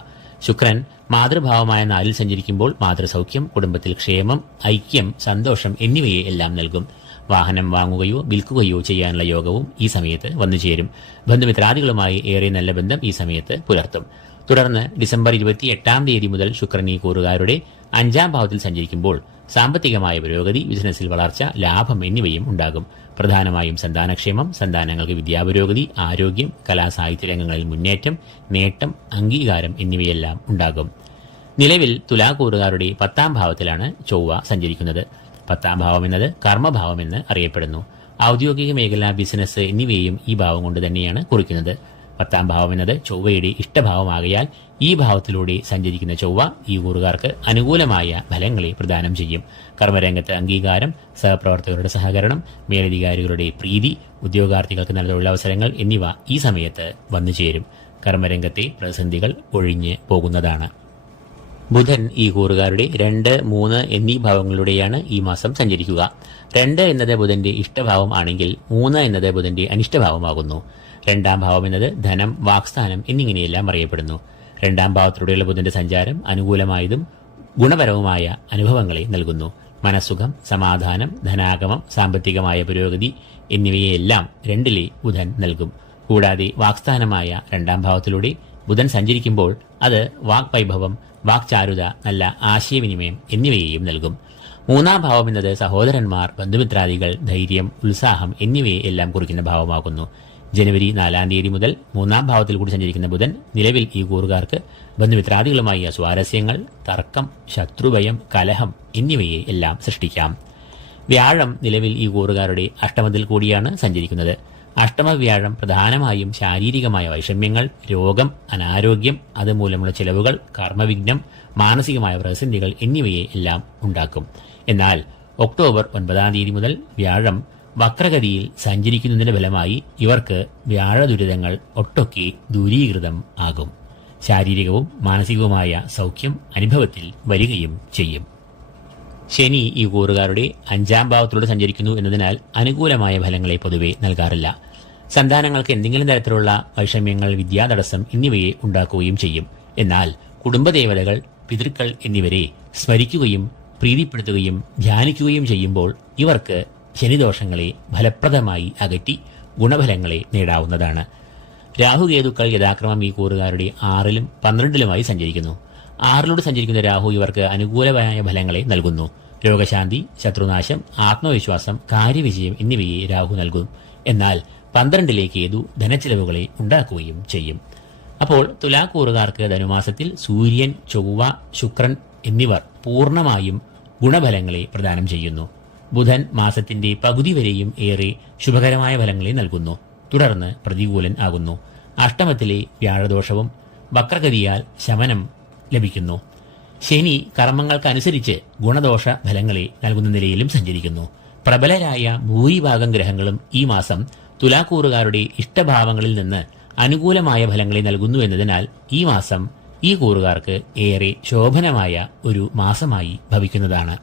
ശുക്രൻ മാതൃഭാവമായ 4ൽ സഞ്ചരിക്കുമ്പോൾ മാതൃസൗഖ്യം, കുടുംബത്തിൽ ക്ഷേമം, ഐക്യം, സന്തോഷം എന്നിവയെ എല്ലാം നൽകും. വാഹനം വാങ്ങുകയോ വിൽക്കുകയോ ചെയ്യാനുള്ള യോഗവും ഈ സമയത്ത് വന്നുചേരും. ബന്ധുമിത്രാദികളുമായി ഏറെ നല്ല ബന്ധം ഈ സമയത്ത് പുലർത്തും. തുടർന്ന് ഡിസംബർ 28-ാം തീയതി മുതൽ ശുക്രൻ ഈ കൂറുകാരുടെ 5ാം ഭാവത്തിൽ സഞ്ചരിക്കുമ്പോൾ സാമ്പത്തികമായ പുരോഗതി, ബിസിനസ്സിൽ വളർച്ച, ലാഭം എന്നിവയും ഉണ്ടാകും. പ്രധാനമായും സന്താനക്ഷേമം, സന്താനങ്ങൾക്ക് വിദ്യാപുരോഗതി, ആരോഗ്യം, കലാസാഹിത്യ രംഗങ്ങളിൽ മുന്നേറ്റം, നേട്ടം, അംഗീകാരം എന്നിവയെല്ലാം ഉണ്ടാകും. നിലവിൽ തുലാക്കൂറുകാരുടെ 10ാം ഭാവത്തിലാണ് ചൊവ്വ സഞ്ചരിക്കുന്നത്. 10ാം ഭാവം എന്നത് കർമ്മഭാവമെന്ന് അറിയപ്പെടുന്നു. ഔദ്യോഗിക മേഖല, ബിസിനസ് എന്നിവയും ഈ ഭാവം കൊണ്ട് തന്നെയാണ് കുറിക്കുന്നത്. 10ാം ഭാവം എന്നത് ചൊവ്വയുടെ ഇഷ്ടഭാവമാകയാൽ ഈ ഭാവത്തിലൂടെ സഞ്ചരിക്കുന്ന ചൊവ്വ ഈ കൂറുകാർക്ക് അനുകൂലമായ ഫലങ്ങളെ പ്രദാനം ചെയ്യും. കർമ്മരംഗത്ത് അംഗീകാരം, സഹപ്രവർത്തകരുടെ സഹകരണം, മേലധികാരികളുടെ പ്രീതി, ഉദ്യോഗാർത്ഥികൾക്ക് നല്ല തൊഴിലവസരങ്ങൾ എന്നിവ ഈ സമയത്ത് വന്നുചേരും. കർമ്മരംഗത്തെ പ്രതിസന്ധികൾ ഒഴിഞ്ഞ് പോകുന്നതാണ്. ബുധൻ ഈ കൂറുകാരുടെ 2, 3 എന്നീ ഭാവങ്ങളിലൂടെയാണ് ഈ മാസം സഞ്ചരിക്കുക. 2 എന്നത് ബുധന്റെ ഇഷ്ടഭാവം ആണെങ്കിൽ 3 എന്നത് ബുധന്റെ അനിഷ്ടഭാവമാകുന്നു. 2ാം ഭാവം എന്നത് ധനം, വാക്സ്ഥാനം എന്നിങ്ങനെയെല്ലാം അറിയപ്പെടുന്നു. 2ാം ഭാവത്തിലൂടെയുള്ള ബുധന്റെ സഞ്ചാരം അനുകൂലമായതും ഗുണപരവുമായ അനുഭവങ്ങളെ നൽകുന്നു. മനസ്സുഖം, സമാധാനം, ധനാഗമം, സാമ്പത്തികമായ പുരോഗതി എന്നിവയെല്ലാം 2ലെ ബുധൻ നൽകും. കൂടാതെ വാക്സ്ഥാനമായ 2ാം ഭാവത്തിലൂടെ ബുധൻ സഞ്ചരിക്കുമ്പോൾ അത് വാക്വൈഭവം, വാക്ചാരുത, നല്ല ആശയവിനിമയം എന്നിവയെയും നൽകും. 3ാം ഭാവം എന്നത് സഹോദരന്മാർ, ബന്ധുമിത്രാദികൾ, ധൈര്യം, ഉത്സാഹം എന്നിവയെ എല്ലാം കുറിക്കുന്ന ഭാവമാകുന്നു. ജനുവരി 4-ാം തീയതി മുതൽ 3ാം ഭാവത്തിൽ കൂടി സഞ്ചരിക്കുന്ന ബുധൻ നിലവിൽ ഈ കൂറുകാർക്ക് ബന്ധുമിത്രാദികളുമായി സ്വാരസ്യങ്ങൾ, തർക്കം, ശത്രുഭയം, കലഹം എന്നിവയെ എല്ലാം സൃഷ്ടിക്കാം. വ്യാഴം നിലവിൽ ഈ കൂറുകാരുടെ അഷ്ടമത്തിൽ കൂടിയാണ് സഞ്ചരിക്കുന്നത്. അഷ്ടമവ്യാഴം പ്രധാനമായും ശാരീരികമായ വൈഷമ്യങ്ങൾ, രോഗം, അനാരോഗ്യം, അതുമൂലമുള്ള ചെലവുകൾ, കർമ്മവിഘ്നം, മാനസികമായ പ്രതിസന്ധികൾ എന്നിവയെ എല്ലാം ഉണ്ടാക്കും. എന്നാൽ ഒക്ടോബർ 9-ാം തീയതി മുതൽ വ്യാഴം വക്രഗതിയിൽ സഞ്ചരിക്കുന്നതിന്റെ ഫലമായി ഇവർക്ക് വ്യാഴ ദുരിതങ്ങൾ ഒട്ടൊക്കെ ദൂരീകൃതം ആകും. ശാരീരികവും മാനസികവുമായ സൗഖ്യം അനുഭവത്തിൽ വരികയും ചെയ്യും. ശനി ഈ കൂറുകാരുടെ 5ാം ഭാവത്തിലൂടെ സഞ്ചരിക്കുന്നു എന്നതിനാൽ അനുകൂലമായ ഫലങ്ങളെ പൊതുവെ നൽകാറില്ല. സന്താനങ്ങൾക്ക് എന്തെങ്കിലും തരത്തിലുള്ള വൈഷമ്യങ്ങൾ, വിദ്യാതടസ്സം എന്നിവയെ ഉണ്ടാക്കുകയും ചെയ്യും. എന്നാൽ കുടുംബദേവതകൾ, പിതൃക്കൾ എന്നിവരെ സ്മരിക്കുകയും പ്രീതിപ്പെടുത്തുകയും ധ്യാനിക്കുകയും ചെയ്യുമ്പോൾ ഇവർക്ക് ശനിദോഷങ്ങളെ ഫലപ്രദമായി അകറ്റി ഗുണഫലങ്ങളെ നേടാവുന്നതാണ്. രാഹുകേതുക്കൾ യഥാക്രമം ഈ കൂറുകാരുടെ 6-ലും 12-ലുമായി സഞ്ചരിക്കുന്നു. 6-ലൂടെ സഞ്ചരിക്കുന്ന രാഹു ഇവർക്ക് അനുകൂലമായ ഫലങ്ങളെ നൽകുന്നു. രോഗശാന്തി, ശത്രുനാശം, ആത്മവിശ്വാസം, കാര്യവിജയം എന്നിവയെ രാഹു നൽകും. എന്നാൽ 12-ലെ കേതു ധനച്ചിലവുകളെ ഉണ്ടാക്കുകയും ചെയ്യും. അപ്പോൾ തുലാക്കൂറുകാർക്ക് ധനുമാസത്തിൽ സൂര്യൻ, ചൊവ്വ, ശുക്രൻ എന്നിവർ പൂർണ്ണമായും ഗുണഫലങ്ങളെ പ്രദാനം ചെയ്യുന്നു. ബുധൻ മാസത്തിന്റെ പകുതി വരെയും ഏറെ ശുഭകരമായ ഫലങ്ങളെ നൽകുന്നു. തുടർന്ന് പ്രതികൂലൻ ആകുന്നു. അഷ്ടമത്തിലെ വ്യാഴദോഷവും വക്രഗതിയാൽ ശമനം ലഭിക്കുന്നു. ശനി കർമ്മങ്ങൾക്കനുസരിച്ച് ഗുണദോഷ ഫലങ്ങളെ നൽകുന്ന നിലയിലും സഞ്ചരിക്കുന്നു. പ്രബലരായ ഭൂരിഭാഗം ഗ്രഹങ്ങളും ഈ മാസം തുലാക്കൂറുകാരുടെ ഇഷ്ടഭാവങ്ങളിൽ നിന്ന് അനുകൂലമായ ഫലങ്ങളെ നൽകുന്നു എന്നതിനാൽ ഈ മാസം ഈ കൂറുകാർക്ക് ഏറെ ശോഭനമായ ഒരു മാസമായി ഭവിക്കുന്നതാണ്.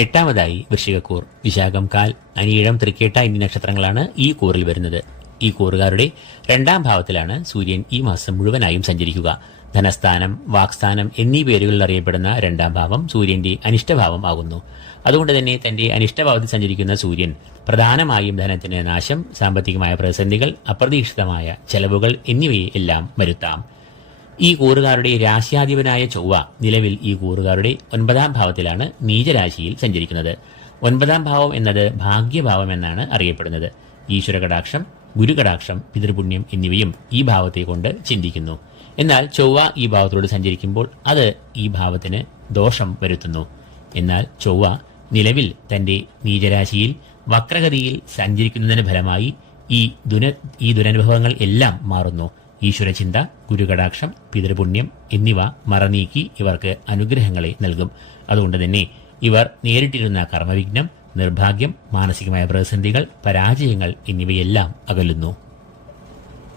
8ാമതായി വൃശ്ചികക്കൂർ. വിശാഖം, കാൽ, അനിഴം, തൃക്കേട്ട എന്നീ നക്ഷത്രങ്ങളാണ് ഈ കൂറിൽ വരുന്നത്. ഈ കൂറുകാരുടെ രണ്ടാം ഭാവത്തിലാണ് സൂര്യൻ ഈ മാസം മുഴുവനായും സഞ്ചരിക്കുക. ധനസ്ഥാനം, വാക്സ്ഥാനം എന്നീ പേരുകളിൽ അറിയപ്പെടുന്ന രണ്ടാം ഭാവം സൂര്യന്റെ അനിഷ്ടഭാവം ആകുന്നു. അതുകൊണ്ട് തന്നെ തന്റെ അനിഷ്ടഭാവത്തിൽ സഞ്ചരിക്കുന്ന സൂര്യൻ പ്രധാനമായും ധനത്തിന് നാശം, സാമ്പത്തികമായ പ്രതിസന്ധികൾ, അപ്രതീക്ഷിതമായ ചെലവുകൾ എന്നിവയെ എല്ലാം വരുത്താം. ഈ കൂറുകാരുടെ രാശ്യാധിപനായ ചൊവ്വ നിലവിൽ ഈ കൂറുകാരുടെ 9ാം ഭാവത്തിലാണ് നീചരാശിയിൽ സഞ്ചരിക്കുന്നത്. 9ാം ഭാവം എന്നത് ഭാഗ്യഭാവം എന്നാണ് അറിയപ്പെടുന്നത്. ഈശ്വരകടാക്ഷം, ഗുരുകടാക്ഷം, പിതൃപുണ്യം എന്നിവയും ഈ ഭാവത്തെ കൊണ്ട് ചിന്തിക്കുന്നു. എന്നാൽ ചൊവ്വ ഈ ഭാവത്തോട് സഞ്ചരിക്കുമ്പോൾ അത് ഈ ഭാവത്തിന് ദോഷം വരുത്തുന്നു. എന്നാൽ ചൊവ്വ നിലവിൽ തന്റെ നീചരാശിയിൽ വക്രഗതിയിൽ സഞ്ചരിക്കുന്നതിന് ഫലമായി ഈ ദുരനുഭവങ്ങൾ എല്ലാം മാറുന്നു. ഈശ്വരചിന്ത, ഗുരുകടാക്ഷം, പിതൃപുണ്യം എന്നിവ മറനീക്കി ഇവർക്ക് അനുഗ്രഹങ്ങളെ നൽകും. അതുകൊണ്ട് തന്നെ ഇവർ നേരിട്ടിരുന്ന കർമ്മവിഘ്നം, നിർഭാഗ്യം, മാനസികമായ പ്രതിസന്ധികൾ, പരാജയങ്ങൾ എന്നിവയെല്ലാം അകലുന്നു.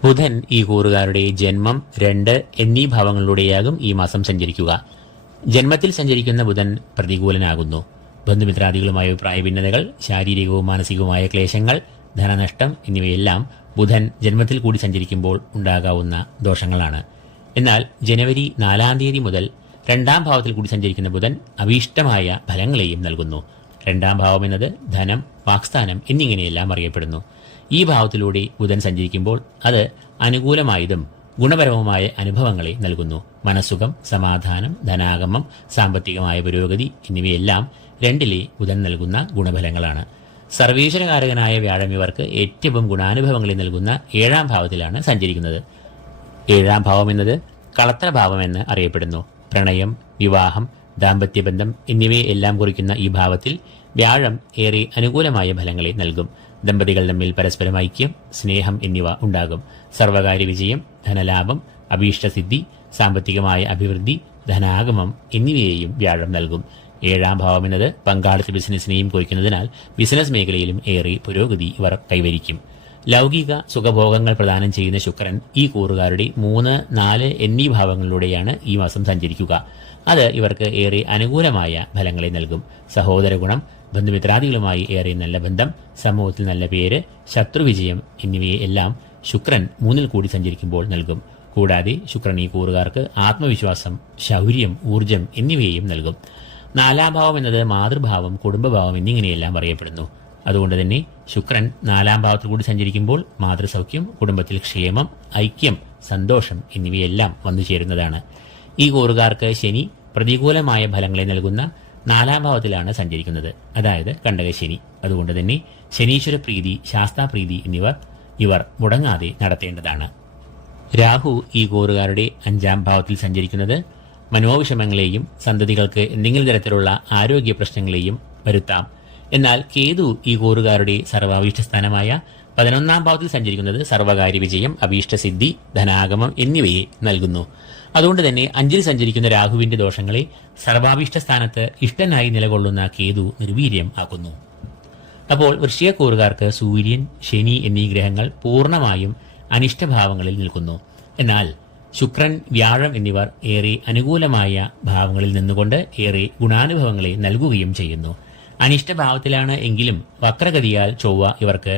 ബുധൻ ഈ കൂറുകാരുടെ ജന്മം, 2 എന്നീ ഭാവങ്ങളിലൂടെയാകും ഈ മാസം സഞ്ചരിക്കുക. ജന്മത്തിൽ സഞ്ചരിക്കുന്ന ബുധൻ പ്രതികൂലനാകുന്നു. ബന്ധുമിത്രാദികളുമായ അഭിപ്രായ ഭിന്നതകൾ, ശാരീരികവും മാനസികവുമായ ക്ലേശങ്ങൾ, ധനനഷ്ടം എന്നിവയെല്ലാം ബുധൻ ജന്മത്തിൽ കൂടി സഞ്ചരിക്കുമ്പോൾ ഉണ്ടാകാവുന്ന ദോഷങ്ങളാണ്. എന്നാൽ ജനുവരി 4 തീയതി മുതൽ 2ാം ഭാവത്തിൽ കൂടി സഞ്ചരിക്കുന്ന ബുധൻ അഭീഷ്ടമായ ഫലങ്ങളെയും നൽകുന്നു. 2ാം ഭാവം എന്നത് ധനം, വാക്സ്ഥാനം എന്നിങ്ങനെയെല്ലാം അറിയപ്പെടുന്നു. ഈ ഭാവത്തിലൂടെ ബുധൻ സഞ്ചരിക്കുമ്പോൾ അത് അനുകൂലമായതും ഗുണപരവുമായ അനുഭവങ്ങളെ നൽകുന്നു. മനസ്സുഖം, സമാധാനം, ധനാഗമം, സാമ്പത്തികമായ പുരോഗതി എന്നിവയെല്ലാം 2ലെ ബുധൻ നൽകുന്ന ഗുണഫലങ്ങളാണ്. സർവീശ്വരകാരകനായ വ്യാഴം ഇവർക്ക് ഏറ്റവും ഗുണാനുഭവങ്ങളെ നൽകുന്ന 7ാം ഭാവത്തിലാണ് സഞ്ചരിക്കുന്നത്. 7ാം ഭാവം എന്നത് കളത്രഭാവമെന്ന് അറിയപ്പെടുന്നു. പ്രണയം, വിവാഹം, ദാമ്പത്യബന്ധം എന്നിവയെ എല്ലാം കുറിക്കുന്ന ഈ ഭാവത്തിൽ വ്യാഴം ഏറെ അനുകൂലമായ ഫലങ്ങളെ നൽകും. ദമ്പതികൾ തമ്മിൽ പരസ്പരം ഐക്യം, സ്നേഹം എന്നിവ ഉണ്ടാകും. സർവകാര്യ വിജയം, ധനലാഭം, അഭീഷ്ടസിദ്ധി, സാമ്പത്തികമായ അഭിവൃദ്ധി, ധനാഗമം എന്നിവയെയും വ്യാഴം നൽകും. 7ാം ഭാവം എന്നത് പങ്കാളിത്ത ബിസിനസിനെയും കുറിക്കുന്നതിനാൽ ബിസിനസ് മേഖലയിലും ഏറെ പുരോഗതി ഇവർ കൈവരിക്കും. ലൗകിക സുഖഭോഗങ്ങൾ പ്രദാനം ചെയ്യുന്ന ശുക്രൻ ഈ കൂറുകാരുടെ 3, 4 എന്നീ ഭാവങ്ങളിലൂടെയാണ് ഈ മാസം സഞ്ചരിക്കുക. അത് ഇവർക്ക് ഏറെ അനുകൂലമായ ഫലങ്ങളെ നൽകും. സഹോദര ഗുണം, ബന്ധുമിത്രാദികളുമായി ഏറെ നല്ല ബന്ധം, സമൂഹത്തിൽ നല്ല പേര്, ശത്രുവിജയം എന്നിവയെ എല്ലാം ശുക്രൻ 3ൽ കൂടി സഞ്ചരിക്കുമ്പോൾ നൽകും. കൂടാതെ ശുക്രൻ ഈ കൂറുകാർക്ക് ആത്മവിശ്വാസം, ശൗര്യം, ഊർജം എന്നിവയെയും നൽകും. 4ാം ഭാവം എന്നത് മാതൃഭാവം, കുടുംബഭാവം എന്നിങ്ങനെയെല്ലാം അറിയപ്പെടുന്നു. അതുകൊണ്ട് തന്നെ ശുക്രൻ 4ാം ഭാവത്തിൽ കൂടി സഞ്ചരിക്കുമ്പോൾ മാതൃസൗഖ്യം, കുടുംബത്തിൽ ക്ഷേമം, ഐക്യം, സന്തോഷം എന്നിവയെല്ലാം വന്നു ചേരുന്നതാണ്. ഈ കൂറുകാർക്ക് ശനി പ്രതികൂലമായ ഫലങ്ങളെ നൽകുന്ന 4ാം ഭാവത്തിലാണ് സഞ്ചരിക്കുന്നത്, അതായത് കണ്ടകശനി. അതുകൊണ്ട് തന്നെ ശനീശ്വര പ്രീതി, ശാസ്താപ്രീതി ഇവർ മുടങ്ങാതെ നടത്തേണ്ടതാണ്. രാഹു ഈ കൂറുകാരുടെ 5ാം ഭാവത്തിൽ സഞ്ചരിക്കുന്നത് മനോവിഷമങ്ങളെയും സന്തതികൾക്ക് എന്തെങ്കിലും തരത്തിലുള്ള ആരോഗ്യ പ്രശ്നങ്ങളെയും വരുത്താം. എന്നാൽ കേതു ഈ കൂറുകാരുടെ സർവാഭീഷ്ടസ്ഥാനമായ 11ാം ഭാവത്തിൽ സഞ്ചരിക്കുന്നത് സർവകാര്യ വിജയം, അഭീഷ്ടസിദ്ധി, ധനാഗമം എന്നിവയെ നൽകുന്നു. അതുകൊണ്ട് തന്നെ 5ൽ സഞ്ചരിക്കുന്ന രാഹുവിന്റെ ദോഷങ്ങളെ സർവാഭീഷ്ട സ്ഥാനത്ത് ഇഷ്ടനായി നിലകൊള്ളുന്ന കേതു നിർവീര്യം ആക്കുന്നു. അപ്പോൾ വൃശ്ചികക്കൂറുകാർക്ക് സൂര്യൻ, ശനി എന്നീ ഗ്രഹങ്ങൾ പൂർണ്ണമായും അനിഷ്ടഭാവങ്ങളിൽ നിൽക്കുന്നു. എന്നാൽ ശുക്രൻ, വ്യാഴം എന്നിവർ ഏറെ അനുകൂലമായ ഭാവങ്ങളിൽ നിന്നുകൊണ്ട് ഏറെ ഗുണാനുഭവങ്ങളെ നൽകുകയും ചെയ്യുന്നു. അനിഷ്ടഭാവത്തിലാണ് എങ്കിലും വക്രഗതിയാൽ ചൊവ്വ ഇവർക്ക്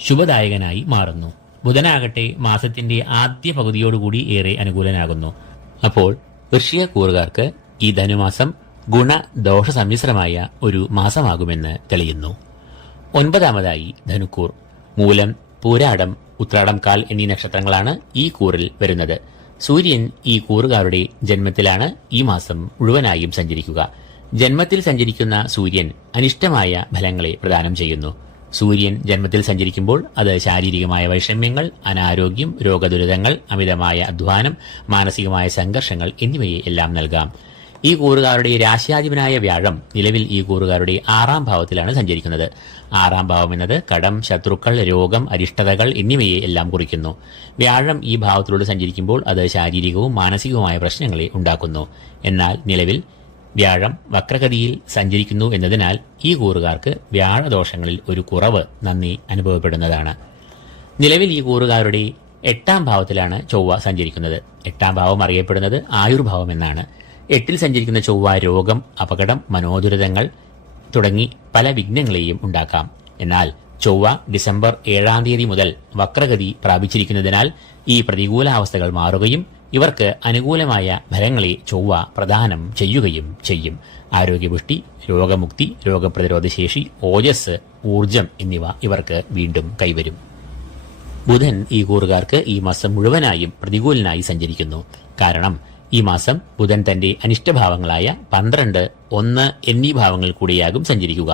ശുഭദായകനായി മാറുന്നു. ബുധനാകട്ടെ മാസത്തിന്റെ ആദ്യ പകുതിയോടുകൂടി ഏറെ അനുകൂലനാകുന്നു. അപ്പോൾ വൃശ്ചികക്കൂറുകാർക്ക് ഈ ധനുമാസം ഗുണദോഷ സമ്മിശ്രമായ ഒരു മാസമാകുമെന്ന് തെളിയുന്നു. 9ാമതായി ധനുക്കൂർ. മൂലം, പൂരാടം, ഉത്രാടം കാൽ എന്നീ നക്ഷത്രങ്ങളാണ് ഈ കൂറിൽ വരുന്നത്. സൂര്യൻ ഈ കൂറുകാരുടെ ജന്മത്തിലാണ് ഈ മാസം മുഴുവനായും സഞ്ചരിക്കുക. ജന്മത്തിൽ സഞ്ചരിക്കുന്ന സൂര്യൻ അനിഷ്ടമായ ഫലങ്ങളെ പ്രദാനം ചെയ്യുന്നു. സൂര്യൻ ജന്മത്തിൽ സഞ്ചരിക്കുമ്പോൾ അത് ശാരീരികമായ വൈഷമ്യങ്ങൾ, അനാരോഗ്യം, രോഗദുരിതങ്ങൾ, അമിതമായ അധ്വാനം, മാനസികമായ സംഘർഷങ്ങൾ എന്നിവയെ എല്ലാം നൽകാം. ഈ കൂറുകാരുടെ രാശ്യാധിപനായ വ്യാഴം നിലവിൽ ഈ കൂറുകാരുടെ 6ാം ഭാവത്തിലാണ് സഞ്ചരിക്കുന്നത്. 6ാം ഭാവം എന്നത് കടം, ശത്രുക്കൾ, രോഗം, അരിഷ്ടതകൾ എന്നിവയെ എല്ലാം കുറിക്കുന്നു. വ്യാഴം ഈ ഭാവത്തിലൂടെ സഞ്ചരിക്കുമ്പോൾ അത് ശാരീരികവും മാനസികവുമായ പ്രശ്നങ്ങളെ ഉണ്ടാക്കുന്നു. എന്നാൽ നിലവിൽ വ്യാഴം വക്രഗതിയിൽ സഞ്ചരിക്കുന്നു എന്നതിനാൽ ഈ കൂറുകാർക്ക് വ്യാഴദോഷങ്ങളിൽ ഒരു കുറവ് നന്ദി അനുഭവപ്പെടുന്നതാണ്. നിലവിൽ ഈ കൂറുകാരുടെ 8ാം ഭാവത്തിലാണ് ചൊവ്വ സഞ്ചരിക്കുന്നത്. 8ാം ഭാവം അറിയപ്പെടുന്നത് ആയുർഭാവം എന്നാണ്. 8ൽ സഞ്ചരിക്കുന്ന ചൊവ്വ രോഗം, അപകടം, മനോദുരിതങ്ങൾ തുടങ്ങി പല വിഘ്നങ്ങളെയും ഉണ്ടാക്കാം. എന്നാൽ ചൊവ്വ ഡിസംബർ 7 തീയതി മുതൽ വക്രഗതി പ്രാപിച്ചിരിക്കുന്നതിനാൽ ഈ പ്രതികൂലാവസ്ഥകൾ മാറുകയും ഇവർക്ക് അനുകൂലമായ ഫലങ്ങളെ ചൊവ്വ പ്രദാനം ചെയ്യുകയും ചെയ്യും. ആരോഗ്യപുഷ്ടി, രോഗമുക്തി, രോഗപ്രതിരോധ ശേഷി, ഓജസ്, ഊർജം എന്നിവ ഇവർക്ക് വീണ്ടും കൈവരും. ബുധൻ ഈ കൂറുകാർക്ക് ഈ മാസം മുഴുവനായും പ്രതികൂലനായി സഞ്ചരിക്കുന്നു. കാരണം ഈ മാസം ബുധൻ തന്റെ അനിഷ്ടഭാവങ്ങളായ 12, 1 എന്നീ ഭാവങ്ങൾ കൂടിയാകും സഞ്ചരിക്കുക.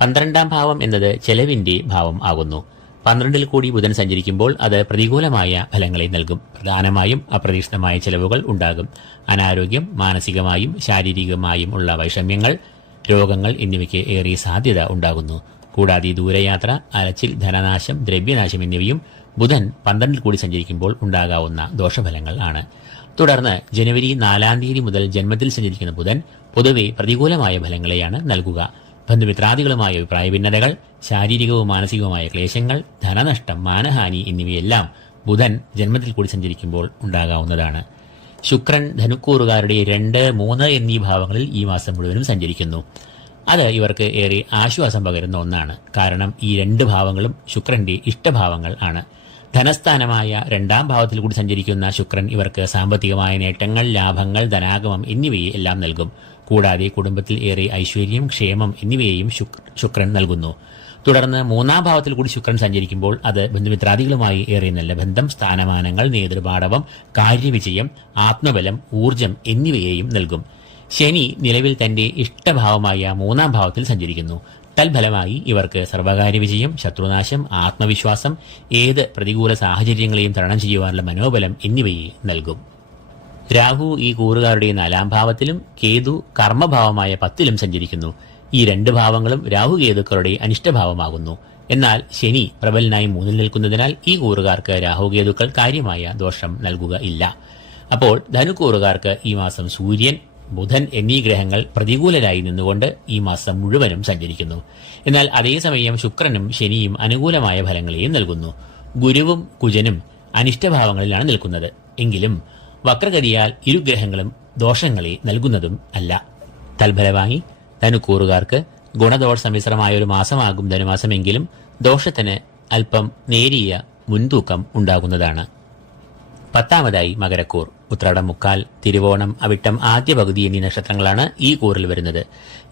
12ാം ഭാവം എന്നത് ചെലവിന്റെ ഭാവം ആകുന്നു. 12ൽ കൂടി ബുധൻ സഞ്ചരിക്കുമ്പോൾ അത് പ്രതികൂലമായ ഫലങ്ങളെ നൽകും. പ്രധാനമായും അപ്രതീക്ഷിതമായ ചെലവുകൾ ഉണ്ടാകും. അനാരോഗ്യം, മാനസികമായും ശാരീരികമായും ഉള്ള വൈഷമ്യങ്ങൾ, രോഗങ്ങൾ എന്നിവയ്ക്ക് ഏറെ സാധ്യത ഉണ്ടാകുന്നു. കൂടാതെ ദൂരയാത്ര, അലച്ചിൽ, ധനനാശം, ദ്രവ്യനാശം എന്നിവയും ബുധൻ 12ൽ കൂടി സഞ്ചരിക്കുമ്പോൾ ഉണ്ടാകാവുന്ന ദോഷഫലങ്ങൾ ആണ്. തുടർന്ന് ജനുവരി 4 തീയതി മുതൽ ജന്മത്തിൽ സഞ്ചരിക്കുന്ന ബുധൻ പൊതുവെ പ്രതികൂലമായ ഫലങ്ങളെയാണ് നൽകുക. ബന്ധുമിത്രാദികളുമായ അഭിപ്രായ ഭിന്നതകൾ, ശാരീരികവും മാനസികവുമായ ക്ലേശങ്ങൾ, ധനനഷ്ടം, മാനഹാനി എന്നിവയെല്ലാം ബുധൻ ജന്മത്തിൽ കൂടി സഞ്ചരിക്കുമ്പോൾ ഉണ്ടാകാവുന്നതാണ്. ശുക്രൻ ധനുക്കൂറുകാരുടെ 2, 3 എന്നീ ഭാവങ്ങളിൽ ഈ മാസം മുഴുവനും സഞ്ചരിക്കുന്നു. അത് ഇവർക്ക് ഏറെ ആശ്വാസം പകരുന്ന ഒന്നാണ്. കാരണം ഈ 2 ഭാവങ്ങളും ശുക്രന്റെ ഇഷ്ടഭാവങ്ങൾ ആണ്. ധനസ്ഥാനമായ 2ാം ഭാവത്തിൽ കൂടി സഞ്ചരിക്കുന്ന ശുക്രൻ ഇവർക്ക് സാമ്പത്തികമായ നേട്ടങ്ങൾ, ലാഭങ്ങൾ, ധനാഗമം എന്നിവയെ എല്ലാം നൽകും. കൂടാതെ കുടുംബത്തിൽ ഏറെ ഐശ്വര്യം, ക്ഷേമം എന്നിവയെയും ശുക്രൻ നൽകുന്നു. തുടർന്ന് 3ാം ഭാവത്തിൽ കൂടി ശുക്രൻ സഞ്ചരിക്കുമ്പോൾ അത് ബന്ധുമിത്രാദികളുമായി ഏറെ നല്ല ബന്ധം, സ്ഥാനമാനങ്ങൾ, നേതൃപാടവം, കാര്യവിജയം, ആത്മബലം, ഊർജം എന്നിവയെയും നൽകും. ശനി നിലവിൽ തന്റെ ഇഷ്ടഭാവമായ 3ാം ഭാവത്തിൽ സഞ്ചരിക്കുന്നു. തൽഫലമായി ഇവർക്ക് സർവകാര്യ വിജയം, ശത്രുനാശം, ആത്മവിശ്വാസം, ഏത് പ്രതികൂല സാഹചര്യങ്ങളെയും തരണം ചെയ്യുവാനുള്ള മനോബലം എന്നിവയെ നൽകും. രാഹു ഈ കൂറുകാരുടെ 4ാം ഭാവത്തിലും കേതു കർമ്മഭാവമായ 10ലും സഞ്ചരിക്കുന്നു. ഈ 2 ഭാവങ്ങളും രാഹുകേതുക്കളുടെ അനിഷ്ടഭാവമാകുന്നു. എന്നാൽ ശനി പ്രബലനായി 3ൽ നിൽക്കുന്നതിനാൽ ഈ കൂറുകാർക്ക് രാഹുകേതുക്കൾ കാര്യമായ ദോഷം നൽകുക ഇല്ല. അപ്പോൾ ധനുക്കൂറുകാർക്ക് ഈ മാസം സൂര്യൻ, ബുധൻ എന്നീ ഗ്രഹങ്ങൾ പ്രതികൂലരായി നിന്നുകൊണ്ട് ഈ മാസം മുഴുവനും സഞ്ചരിക്കുന്നു. എന്നാൽ അതേസമയം ശുക്രനും ശനിയും അനുകൂലമായ ഫലങ്ങളെയും നൽകുന്നു. ഗുരുവും കുജനും അനിഷ്ടഭാവങ്ങളിലാണ് നിൽക്കുന്നത്. എങ്കിലും വക്രഗതിയാൽ ഇരുഗ്രഹങ്ങളും ദോഷങ്ങളെ നൽകുന്നതും അല്ല. തൽഫലമായി ധനുക്കൂറുകാർക്ക് ഗുണദോഷ സമ്മിശ്രമായ ഒരു മാസമാകും ധനുമാസമെങ്കിലും ദോഷത്തിന് അല്പം നേരിയ മുൻതൂക്കം ഉണ്ടാകുന്നതാണ്. 10ാമതായി മകരക്കൂർ. ഉത്രാടം, മുക്കാൽ, തിരുവോണം, അവിട്ടം ആദ്യ പകുതി എന്നീ നക്ഷത്രങ്ങളാണ് ഈ കൂറിൽ വരുന്നത്.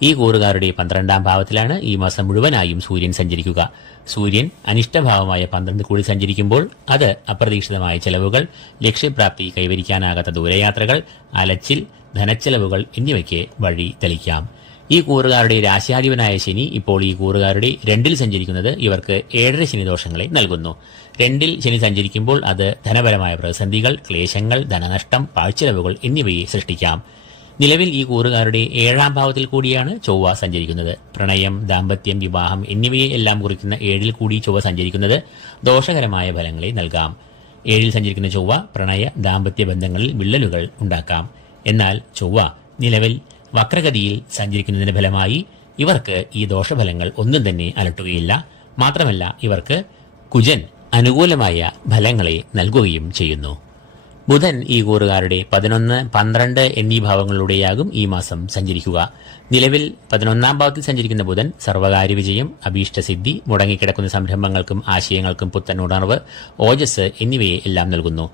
ഈ കൂറുകാരുടെ 12ാം ഭാവത്തിലാണ് ഈ മാസം മുഴുവനായും സൂര്യൻ സഞ്ചരിക്കുക. സൂര്യൻ അനിഷ്ടഭാവമായ 12 കൂടി സഞ്ചരിക്കുമ്പോൾ അത് അപ്രതീക്ഷിതമായ ചെലവുകൾ, ലക്ഷ്യപ്രാപ്തി കൈവരിക്കാനാകാത്ത ദൂരയാത്രകൾ, അലച്ചിൽ, ധനച്ചെലവുകൾ എന്നിവയ്ക്ക് വഴി തെളിക്കാം. ഈ കൂറുകാരുടെ രാശ്യാധിപനായ ശനി ഇപ്പോൾ ഈ കൂറുകാരുടെ 2ൽ സഞ്ചരിക്കുന്നത് ഇവർക്ക് 7.5 ശനി ദോഷങ്ങളെ നൽകുന്നു. 2ൽ ശനി സഞ്ചരിക്കുമ്പോൾ അത് ധനപരമായ പ്രതിസന്ധികൾ, ക്ലേശങ്ങൾ, ധനനഷ്ടം, പാഴ്ചെലവുകൾ എന്നിവയെ സൃഷ്ടിക്കാം. നിലവിൽ ഈ കൂറുകാരുടെ 7ാം ഭാവത്തിൽ കൂടിയാണ് ചൊവ്വ സഞ്ചരിക്കുന്നത്. പ്രണയം, ദാമ്പത്യം, വിവാഹം എന്നിവയെ എല്ലാം കുറിക്കുന്ന 7ൽ കൂടി ചൊവ്വ സഞ്ചരിക്കുന്നത് ദോഷകരമായ ഫലങ്ങളെ നൽകാം. 7ൽ സഞ്ചരിക്കുന്ന ചൊവ്വ പ്രണയ, ദാമ്പത്യ ബന്ധങ്ങളിൽ വിള്ളലുകൾ ഉണ്ടാക്കാം. എന്നാൽ ചൊവ്വ നിലവിൽ വക്രഗതിയിൽ സഞ്ചരിക്കുന്നതിന്റെ ഫലമായി ഇവർക്ക് ഈ ദോഷഫലങ്ങൾ ഒന്നും തന്നെ അലട്ടുകയില്ല. മാത്രമല്ല ഇവർക്ക് കുജൻ അനുകൂലമായ ഫലങ്ങളെ നൽകുകയും ചെയ്യുന്നു. ബുധൻ ഈ കൂറുകാരുടെ 11, 12 എന്നീ ഭാവങ്ങളിലൂടെയാകും ഈ മാസം സഞ്ചരിക്കുക. നിലവിൽ 11ാം ഭാവത്തിൽ സഞ്ചരിക്കുന്ന ബുധൻ സർവകാര്യ വിജയം, അഭീഷ്ടസിദ്ധി, മുടങ്ങിക്കിടക്കുന്ന സംരംഭങ്ങൾക്കും ആശയങ്ങൾക്കും പുത്തൻ ഉണർവ്, ഓജസ് എന്നിവയെ എല്ലാം നൽകുന്നു.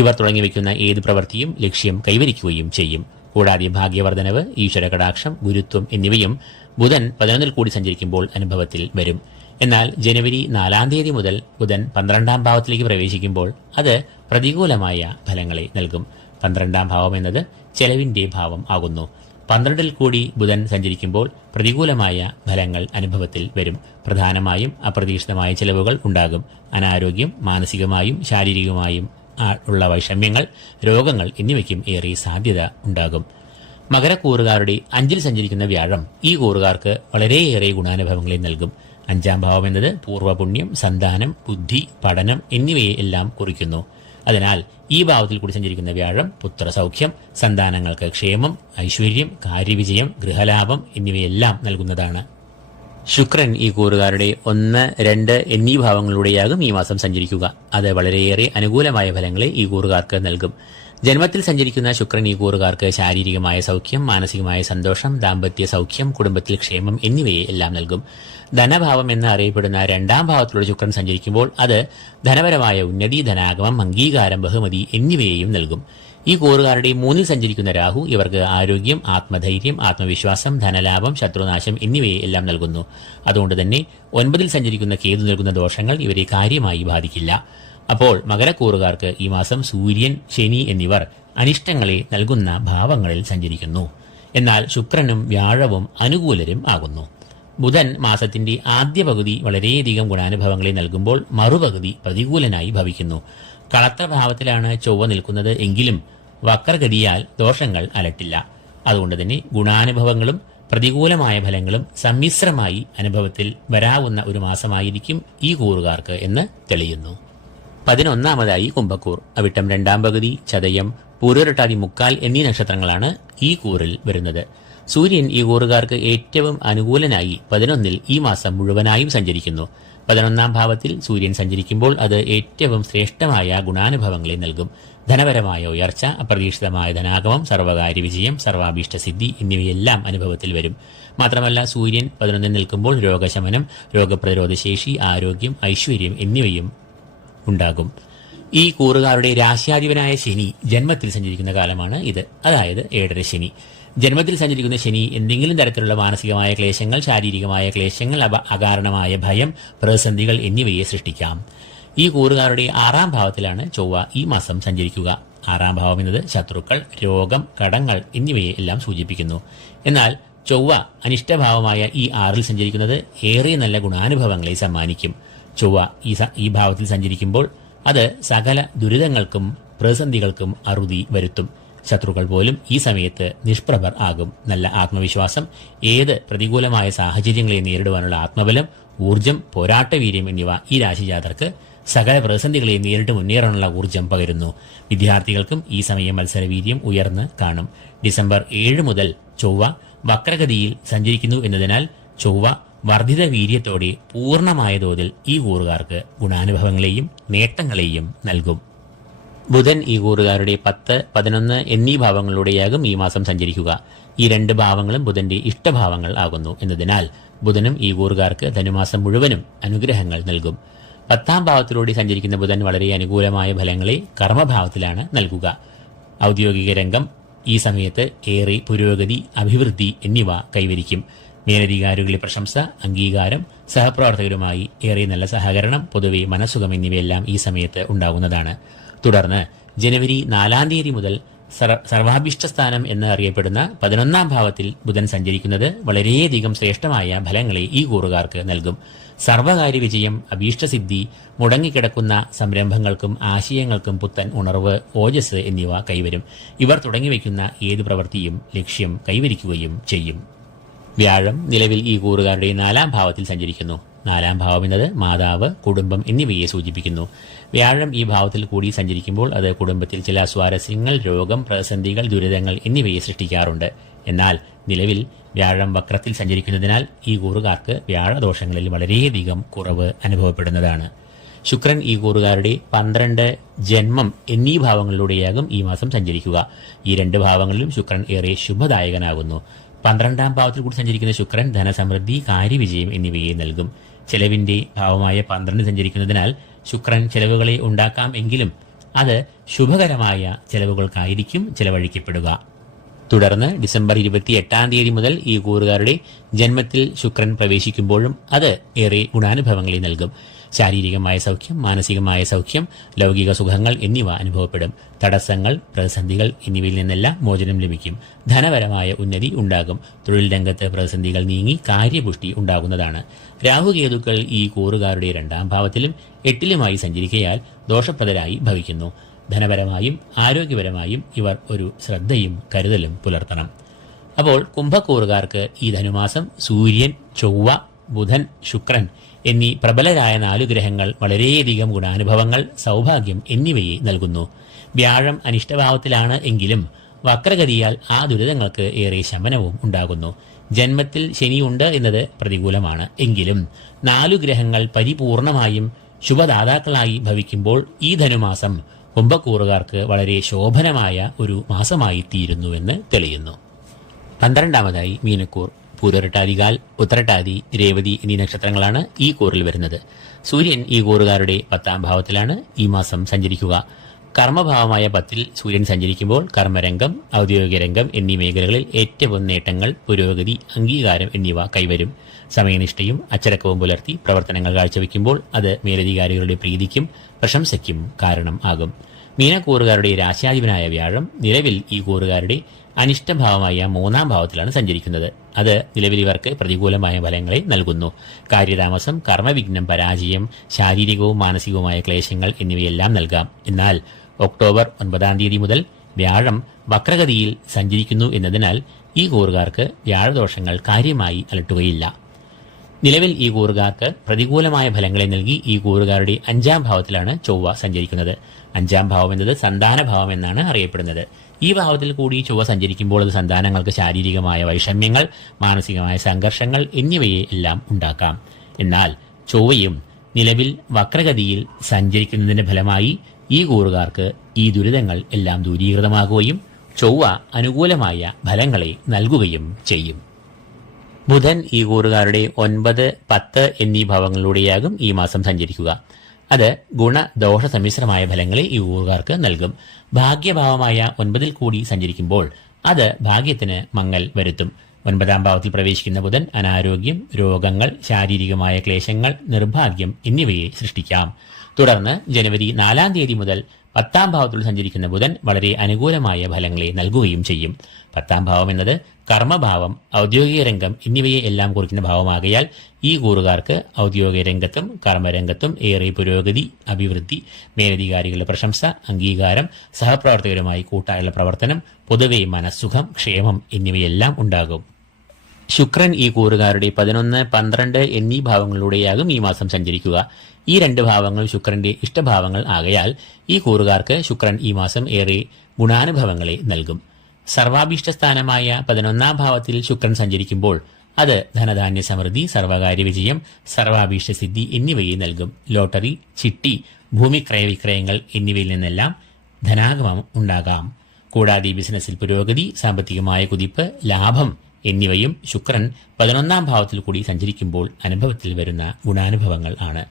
ഇവർ തുടങ്ങിവെക്കുന്ന ഏത് പ്രവൃത്തിയും ലക്ഷ്യം കൈവരിക്കുകയും ചെയ്യും. കൂടാതെ ഭാഗ്യവർദ്ധനവ്, ഈശ്വര കടാക്ഷം, ഗുരുത്വം എന്നിവയും ബുധൻ 11ൽ കൂടി സഞ്ചരിക്കുമ്പോൾ അനുഭവത്തിൽ വരും. എന്നാൽ ജനുവരി 4 തീയതി മുതൽ ബുധൻ 12ാം ഭാവത്തിലേക്ക് പ്രവേശിക്കുമ്പോൾ അത് പ്രതികൂലമായ ഫലങ്ങളെ നൽകും. 12ാം ഭാവം എന്നത് ചെലവിന്റെ ഭാവം ആകുന്നു. 12ൽ കൂടി ബുധൻ സഞ്ചരിക്കുമ്പോൾ പ്രതികൂലമായ ഫലങ്ങൾ അനുഭവത്തിൽ വരും. പ്രധാനമായും അപ്രതീക്ഷിതമായ ചെലവുകൾ ഉണ്ടാകും. അനാരോഗ്യം, മാനസികമായും ശാരീരികമായും ഉള്ള വൈഷമ്യങ്ങൾ, രോഗങ്ങൾ എന്നിവയ്ക്കും ഏറെ സാധ്യത ഉണ്ടാകും. മകരക്കൂറുകാരുടെ 5ൽ സഞ്ചരിക്കുന്ന വ്യാഴം ഈ കൂറുകാർക്ക് വളരെയേറെ ഗുണാനുഭവങ്ങളെ നൽകും. 5ാം ഭാവം എന്നത് പൂർവ്വപുണ്യം, സന്താനം, ബുദ്ധി, പഠനം എന്നിവയെ എല്ലാം കുറിക്കുന്നു. അതിനാൽ ഈ ഭാവത്തിൽ കൂടി സഞ്ചരിക്കുന്ന വ്യാഴം പുത്രസൗഖ്യം, സന്താനങ്ങൾക്ക് ക്ഷേമം, ഐശ്വര്യം, കാര്യവിജയം, ഗൃഹലാഭം എന്നിവയെല്ലാം നൽകുന്നതാണ്. ശുക്രൻ ഈ കൂറുകാരുടെ 1, 2 എന്നീ ഭാവങ്ങളിലൂടെയാകും ഈ മാസം സഞ്ചരിക്കുക. അത് വളരെയേറെ അനുകൂലമായ ഫലങ്ങളെ ഈ കൂറുകാർക്ക് നൽകും. ജന്മത്തിൽ സഞ്ചരിക്കുന്ന ശുക്രൻ ഈ കൂറുകാർക്ക് ശാരീരികമായ സൗഖ്യം, മാനസികമായ സന്തോഷം, ദാമ്പത്യ സൗഖ്യം, കുടുംബത്തിൽ ക്ഷേമം എന്നിവയെ എല്ലാം നൽകും. ധനഭാവം എന്ന് അറിയപ്പെടുന്ന രണ്ടാം ഭാവത്തിലൂടെ ശുക്രൻ സഞ്ചരിക്കുമ്പോൾ അത് ധനപരമായ ഉന്നതി, ധനാഗമം, അംഗീകാരം, ബഹുമതി എന്നിവയെയും നൽകും. ഈ കൂറുകാരുടെ 3-ൽ സഞ്ചരിക്കുന്ന രാഹു ഇവർക്ക് ആരോഗ്യം, ആത്മധൈര്യം, ആത്മവിശ്വാസം, ധനലാഭം, ശത്രുനാശം എന്നിവയെ എല്ലാം നൽകുന്നു. അതുകൊണ്ട് തന്നെ 9-ൽ സഞ്ചരിക്കുന്ന കേതു നൽകുന്ന ദോഷങ്ങൾ ഇവരെ കാര്യമായി ബാധിക്കില്ല. അപ്പോൾ മകരക്കൂറുകാർക്ക് ഈ മാസം സൂര്യൻ, ശനി എന്നിവർ അനിഷ്ടങ്ങളെ നൽകുന്ന ഭാവങ്ങളിൽ സഞ്ചരിക്കുന്നു. എന്നാൽ ശുക്രനും വ്യാഴവും അനുകൂലരും ആകുന്നു. ബുധൻ മാസത്തിന്റെ ആദ്യ പകുതി വളരെയധികം ഗുണാനുഭവങ്ങളെ നൽകുമ്പോൾ മറുപകുതി പ്രതികൂലനായി ഭവിക്കുന്നു. കളത്രഭാവത്തിലാണ് ചൊവ്വ നിൽക്കുന്നത് എങ്കിലും വക്രഗതിയാൽ ദോഷങ്ങൾ അലട്ടില്ല. അതുകൊണ്ട് തന്നെ ഗുണാനുഭവങ്ങളും പ്രതികൂലമായ ഫലങ്ങളും സമ്മിശ്രമായി അനുഭവത്തിൽ വരാവുന്ന ഒരു മാസമായിരിക്കും ഈ കൂറുകാർക്ക് എന്ന് തെളിയുന്നു. 11-ാമതായി കുംഭക്കൂർ. അവിട്ടം 2-ാം പകുതി, ചതയം, പൂരുരുട്ടാതി, മുക്കാൽ എന്നീ നക്ഷത്രങ്ങളാണ് ഈ കൂറിൽ വരുന്നത്. സൂര്യൻ ഈ കൂറുകാർക്ക് ഏറ്റവും അനുകൂലനായി 11-ൽ ഈ മാസം മുഴുവനായും സഞ്ചരിക്കുന്നു. 11-ാം ഭാവത്തിൽ സൂര്യൻ സഞ്ചരിക്കുമ്പോൾ അത് ഏറ്റവും ശ്രേഷ്ഠമായ ഗുണാനുഭവങ്ങളെ നൽകും. ധനപരമായ ഉയർച്ച, അപ്രതീക്ഷിതമായ ധനാഗമം, സർവകാര്യ വിജയം, സർവാഭീഷ്ടസിദ്ധി എന്നിവയെല്ലാം അനുഭവത്തിൽ വരും. മാത്രമല്ല സൂര്യൻ 11-ൽ നിൽക്കുമ്പോൾ രോഗശമനം, രോഗപ്രതിരോധശേഷി, ആരോഗ്യം, ഐശ്വര്യം എന്നിവയും ഉണ്ടാകും. ഈ കൂറുകാരുടെ രാശ്യാധിപനായ ശനി ജന്മത്തിൽ സഞ്ചരിക്കുന്ന കാലമാണ് ഇത്. അതായത് 7.5 ശനി. ജന്മത്തിൽ സഞ്ചരിക്കുന്ന ശനി എന്തെങ്കിലും തരത്തിലുള്ള മാനസികമായ ക്ലേശങ്ങൾ, ശാരീരികമായ ക്ലേശങ്ങൾ, അകാരണമായ ഭയം, പ്രതിസന്ധികൾ എന്നിവയെ സൃഷ്ടിക്കാം. ഈ കൂറുകാരുടെ 6-ാം ഭാവത്തിലാണ് ചൊവ്വ ഈ മാസം സഞ്ചരിക്കുക. 6-ാം ഭാവം എന്നത് ശത്രുക്കൾ, രോഗം, കടങ്ങൾ എന്നിവയെ എല്ലാം സൂചിപ്പിക്കുന്നു. എന്നാൽ ചൊവ്വ അനിഷ്ടഭാവമായ ഈ 6-ൽ സഞ്ചരിക്കുന്നത് ഏറെ നല്ല ഗുണാനുഭവങ്ങളെ സമ്മാനിക്കും. ചൊവ്വ ഈ ഭാവത്തിൽ സഞ്ചരിക്കുമ്പോൾ അത് സകല ദുരിതങ്ങൾക്കും പ്രതിസന്ധികൾക്കും അറുതി വരുത്തും. ശത്രുക്കൾ പോലും ഈ സമയത്ത് നിഷ്പ്രഭർ ആകും. നല്ല ആത്മവിശ്വാസം, ഏത് പ്രതികൂലമായ സാഹചര്യങ്ങളെ നേരിടുവാനുള്ള ആത്മബലം, ഊർജം, പോരാട്ടവീര്യം എന്നിവ ഈ രാശിജാതർക്ക് സകല പ്രതിസന്ധികളെ നേരിട്ട് മുന്നേറാനുള്ള ഊർജം പകരുന്നു. വിദ്യാർത്ഥികൾക്കും ഈ സമയം മത്സരവീര്യം ഉയർന്ന് കാണും. ഡിസംബർ 7 മുതൽ ചൊവ്വ വക്രഗതിയിൽ സഞ്ചരിക്കുന്നു എന്നതിനാൽ ചൊവ്വ വർദ്ധിത വീര്യത്തോടെ പൂർണ്ണമായ തോതിൽ ഈ കൂറുകാർക്ക് ഗുണാനുഭവങ്ങളെയും നേട്ടങ്ങളെയും നൽകും. ബുധൻ ഈ കൂറുകാരുടെ 10, 11 എന്നീ ഭാവങ്ങളിലൂടെയാകും ഈ മാസം സഞ്ചരിക്കുക. ഈ 2 ഭാവങ്ങളും ബുധന്റെ ഇഷ്ടഭാവങ്ങൾ ആകുന്നു എന്നതിനാൽ ബുധനും ഈ കൂറുകാർക്ക് ധനുമാസം മുഴുവനും അനുഗ്രഹങ്ങൾ നൽകും. 10-ാം ഭാവത്തിലൂടെ സഞ്ചരിക്കുന്ന ബുധൻ വളരെ അനുകൂലമായ ഫലങ്ങളെ കർമ്മഭാവത്തിലാണ് നൽകുക. ഔദ്യോഗിക രംഗം ഈ സമയത്ത് ഏറെ പുരോഗതി, അഭിവൃദ്ധി എന്നിവ കൈവരിക്കും. മേലധികാരികളുടെ പ്രശംസ, അംഗീകാരം, സഹപ്രവർത്തകരുമായി ഏറെ നല്ല സഹകരണം, പൊതുവെ മനസ്സുഖം എന്നിവയെല്ലാം ഈ സമയത്ത് ഉണ്ടാകുന്നതാണ്. തുടർന്ന് ജനുവരി 4-ാം തീയതി മുതൽ സർവാഭീഷ്ടസ്ഥാനം എന്ന് അറിയപ്പെടുന്ന 11-ാം ഭാവത്തിൽ ബുധൻ സഞ്ചരിക്കുന്നത് വളരെയധികം ശ്രേഷ്ഠമായ ഫലങ്ങളെ ഈ കൂറുകാർക്ക് നൽകും. സർവകാര്യ വിജയം, അഭീഷ്ടസിദ്ധി, മുടങ്ങിക്കിടക്കുന്ന സംരംഭങ്ങൾക്കും ആശയങ്ങൾക്കും പുത്തൻ ഉണർവ്, ഓജസ് എന്നിവ കൈവരും. ഇവർ തുടങ്ങിവെക്കുന്ന ഏത് പ്രവൃത്തിയും ലക്ഷ്യം കൈവരിക്കുകയും ചെയ്യും. വ്യാഴം നിലവിൽ ഈ കൂറുകാരുടെ 4-ാം ഭാവത്തിൽ സഞ്ചരിക്കുന്നു. 4-ാം ഭാവം എന്നത് മാതാവ്, കുടുംബം എന്നിവയെ സൂചിപ്പിക്കുന്നു. വ്യാഴം ഈ ഭാവത്തിൽ കൂടി സഞ്ചരിക്കുമ്പോൾ അത് കുടുംബത്തിൽ ചില സ്വാരസ്യങ്ങൾ, രോഗം, പ്രതിസന്ധികൾ, ദുരിതങ്ങൾ എന്നിവയെ സൃഷ്ടിക്കാറുണ്ട്. എന്നാൽ നിലവിൽ വ്യാഴം വക്രത്തിൽ സഞ്ചരിക്കുന്നതിനാൽ ഈ കൂറുകാർക്ക് വ്യാഴദോഷങ്ങളിൽ വളരെയധികം കുറവ് അനുഭവപ്പെടുന്നതാണ്. ശുക്രൻ ഈ കൂറുകാരുടെ 12, ജന്മം എന്നീ ഭാവങ്ങളിലൂടെയാകും ഈ മാസം സഞ്ചരിക്കുക. ഈ 2 ഭാവങ്ങളിലും ശുക്രൻ ഏറെ ശുഭദായകനാകുന്നു. 12-ാം ഭാവത്തിൽ കൂടി സഞ്ചരിക്കുന്ന ശുക്രൻ ധനസമൃദ്ധി, കാര്യവിജയം എന്നിവയെ നൽകും. ചെലവിന്റെ ഭാവമായ 12 സഞ്ചരിക്കുന്നതിനാൽ ശുക്രൻ ചെലവുകളെ ഉണ്ടാക്കാം എങ്കിലും അത് ശുഭകരമായ ചെലവുകൾക്കായിരിക്കും ചെലവഴിക്കപ്പെടുക. തുടർന്ന് ഡിസംബർ 28-ാം തീയതി മുതൽ ഈ കൂറുകാരുടെ ജന്മത്തിൽ ശുക്രൻ പ്രവേശിക്കുമ്പോഴും അത് ഏറെ ഗുണാനുഭവങ്ങളെ നൽകും. ശാരീരികമായ സൗഖ്യം, മാനസികമായ സൗഖ്യം, ലൗകിക സുഖങ്ങൾ എന്നിവ അനുഭവപ്പെടും. തടസ്സങ്ങൾ, പ്രതിസന്ധികൾ എന്നിവയിൽ നിന്നെല്ലാം മോചനം ലഭിക്കും. ധനപരമായ ഉന്നതി ഉണ്ടാകും. തൊഴിൽ രംഗത്ത് പ്രതിസന്ധികൾ നീങ്ങി കാര്യപുഷ്ടി ഉണ്ടാകുന്നതാണ്. രാഹുകേതുക്കൾ ഈ കൂറുകാരുടെ 2-ാം ഭാവത്തിലും 8-ലുമായി സഞ്ചരിക്കയാൽ ദോഷപ്രദരായി ഭവിക്കുന്നു. ധനപരമായും ആരോഗ്യപരമായും ഇവർ ഒരു ശ്രദ്ധയും കരുതലും പുലർത്തണം. അപ്പോൾ കുംഭക്കൂറുകാർക്ക് ഈ ധനുമാസം സൂര്യൻ, ചൊവ്വ, ബുധൻ, ശുക്രൻ എന്നീ പ്രബലരായ 4 ഗ്രഹങ്ങൾ വളരെയധികം ഗുണാനുഭവങ്ങൾ, സൗഭാഗ്യം എന്നിവയെ നൽകുന്നു. വ്യാഴം അനിഷ്ടഭാവത്തിലാണ് എങ്കിലും വക്രഗതിയാൽ ആ ദുരിതങ്ങൾക്ക് ഏറെ ശമനവും ഉണ്ടാകുന്നു. ജന്മത്തിൽ ശനിയുണ്ട് എന്നത് പ്രതികൂലമാണ്. എങ്കിലും 4 ഗ്രഹങ്ങൾ പരിപൂർണമായും ശുഭദാതാക്കളായി ഭവിക്കുമ്പോൾ ഈ ധനുമാസം കുംഭക്കൂറുകാർക്ക് വളരെ ശോഭനമായ ഒരു മാസമായി തീരുന്നുവെന്ന് തെളിയുന്നു. 12ാമതായി മീനക്കൂർ. പൂരോരട്ടാതികാൽ, ഉത്തരട്ടാതി, രേവതി എന്നീ നക്ഷത്രങ്ങളാണ് ഈ കൂറിൽ വരുന്നത്. സൂര്യൻ ഈ കൂറുകാരുടെ 10ാം ഭാവത്തിലാണ് ഈ മാസം സഞ്ചരിക്കുക. കർമ്മഭാവമായ 10ൽ സൂര്യൻ സഞ്ചരിക്കുമ്പോൾ കർമ്മരംഗം, ഔദ്യോഗിക രംഗം എന്നീ മേഖലകളിൽ ഏറ്റവും നേട്ടങ്ങൾ, പുരോഗതി, അംഗീകാരം എന്നിവ കൈവരും. സമയനിഷ്ഠയും അച്ചടക്കവും പുലർത്തി പ്രവർത്തനങ്ങൾ കാഴ്ചവെക്കുമ്പോൾ അത് മേലധികാരികളുടെ പ്രീതിക്കും പ്രശംസയ്ക്കും കാരണം ആകും. മീനക്കൂറുകാരുടെ രാശ്യാധിപനായ വ്യാഴം നിലവിൽ ഈ കൂറുകാരുടെ അനിഷ്ടഭാവമായ 3ാം ഭാവത്തിലാണ് സഞ്ചരിക്കുന്നത്. അത് നിലവിൽ ഇവർക്ക് പ്രതികൂലമായ ഫലങ്ങളെ നൽകുന്നു. കാര്യതാമസം, കർമ്മവിഘ്നം, പരാജയം, ശാരീരികവും മാനസികവുമായ ക്ലേശങ്ങൾ എന്നിവയെല്ലാം നൽകാം. എന്നാൽ ഒക്ടോബർ 9ാം തീയതി മുതൽ വ്യാഴം വക്രഗതിയിൽ സഞ്ചരിക്കുന്നു എന്നതിനാൽ ഈ കൂറുകാർക്ക് വ്യാഴദോഷങ്ങൾ കാര്യമായി അലട്ടുകയില്ല. നിലവിൽ ഈ കൂറുകാർക്ക് പ്രതികൂലമായ ഫലങ്ങളെ നൽകി ഈ കൂറുകാരുടെ 5ാം ഭാവത്തിലാണ് ചൊവ്വ സഞ്ചരിക്കുന്നത്. 5ാം ഭാവം എന്നത് സന്താനഭാവം എന്നാണ് അറിയപ്പെടുന്നത്. ഈ ഭാവത്തിൽ കൂടി ചൊവ്വ സഞ്ചരിക്കുമ്പോൾ അത് സന്താനങ്ങൾക്ക് ശാരീരികമായ വൈഷമ്യങ്ങൾ, മാനസികമായ സംഘർഷങ്ങൾ എന്നിവയെ എല്ലാം ഉണ്ടാക്കാം. എന്നാൽ ചൊവ്വയും നിലവിൽ വക്രഗതിയിൽ സഞ്ചരിക്കുന്നതിന്റെ ഫലമായി ഈ കൂറുകാർക്ക് ഈ ദുരിതങ്ങൾ എല്ലാം ദൂരീകൃതമാകുകയും ചൊവ്വ അനുകൂലമായ ഫലങ്ങളെ നൽകുകയും ചെയ്യും. ബുധൻ ഈ കൂറുകാരുടെ 9, 10 എന്നീ ഭാവങ്ങളിലൂടെയാകും ഈ മാസം സഞ്ചരിക്കുക. അത് ഗുണദോഷ സമ്മിശ്രമായ ഫലങ്ങളെ ഈ കൂറുകാർക്ക് നൽകും. ഭാഗ്യഭാവമായ 9ൽ കൂടി സഞ്ചരിക്കുമ്പോൾ അത് ഭാഗ്യത്തിന് മങ്ങൽ വരുത്തും. 9ാം ഭാവത്തിൽ പ്രവേശിക്കുന്ന ബുധൻ അനാരോഗ്യം, രോഗങ്ങൾ, ശാരീരികമായ ക്ലേശങ്ങൾ, നിർഭാഗ്യം എന്നിവയെ സൃഷ്ടിക്കാം. തുടർന്ന് ജനുവരി 4ാം തീയതി മുതൽ 10ാം ഭാവത്തിൽ സഞ്ചരിക്കുന്ന ബുധൻ വളരെ അനുകൂലമായ ഫലങ്ങളെ നൽകുകയും ചെയ്യും. 10ാം ഭാവം എന്നത് കർമ്മഭാവം, ഔദ്യോഗിക രംഗം എന്നിവയെ എല്ലാം കുറിക്കുന്ന ഭാവമാകയാൽ ഈ കൂറുകാർക്ക് ഔദ്യോഗിക രംഗത്തും കർമ്മരംഗത്തും ഏറെ പുരോഗതി, അഭിവൃദ്ധി, മേലധികാരികളുടെ പ്രശംസ, അംഗീകാരം, സഹപ്രവർത്തകരുമായി കൂട്ടായുള്ള പ്രവർത്തനം, പൊതുവെ മനസ്സുഖം, ക്ഷേമം എന്നിവയെല്ലാം ഉണ്ടാകും. ശുക്രൻ ഈ കൂറുകാരുടെ 11, 12 എന്നീ ഭാവങ്ങളിലൂടെയാകും ഈ മാസം സഞ്ചരിക്കുക. ഈ 2 ഭാവങ്ങൾ ശുക്രന്റെ ഇഷ്ടഭാവങ്ങൾ ആകയാൽ ഈ കൂറുകാർക്ക് ശുക്രൻ ഈ മാസം ഏറെ ഗുണാനുഭവങ്ങളെ നൽകും. സർവാഭീഷ്ടസ്ഥാനമായ 11ാം ഭാവത്തിൽ ശുക്രൻ സഞ്ചരിക്കുമ്പോൾ അത് ധനധാന്യ സമൃദ്ധി, സർവകാര്യ വിജയം, സർവാഭീഷ്ടസിദ്ധി എന്നിവയെ നൽകും. ലോട്ടറി, ചിട്ടി, ഭൂമി ക്രയവിക്രയങ്ങൾ എന്നിവയിൽ നിന്നെല്ലാം ധനാഗമം ഉണ്ടാകാം. കൂടാതെ ബിസിനസ്സിൽ പുരോഗതി, സാമ്പത്തികമായ കുതിപ്പ്, ലാഭം എന്നിവയും ശുക്രൻ 11ാം ഭാവത്തിൽ കൂടി സഞ്ചരിക്കുമ്പോൾ അനുഭവത്തിൽ വരുന്ന ഗുണാനുഭവങ്ങൾ ആണ്.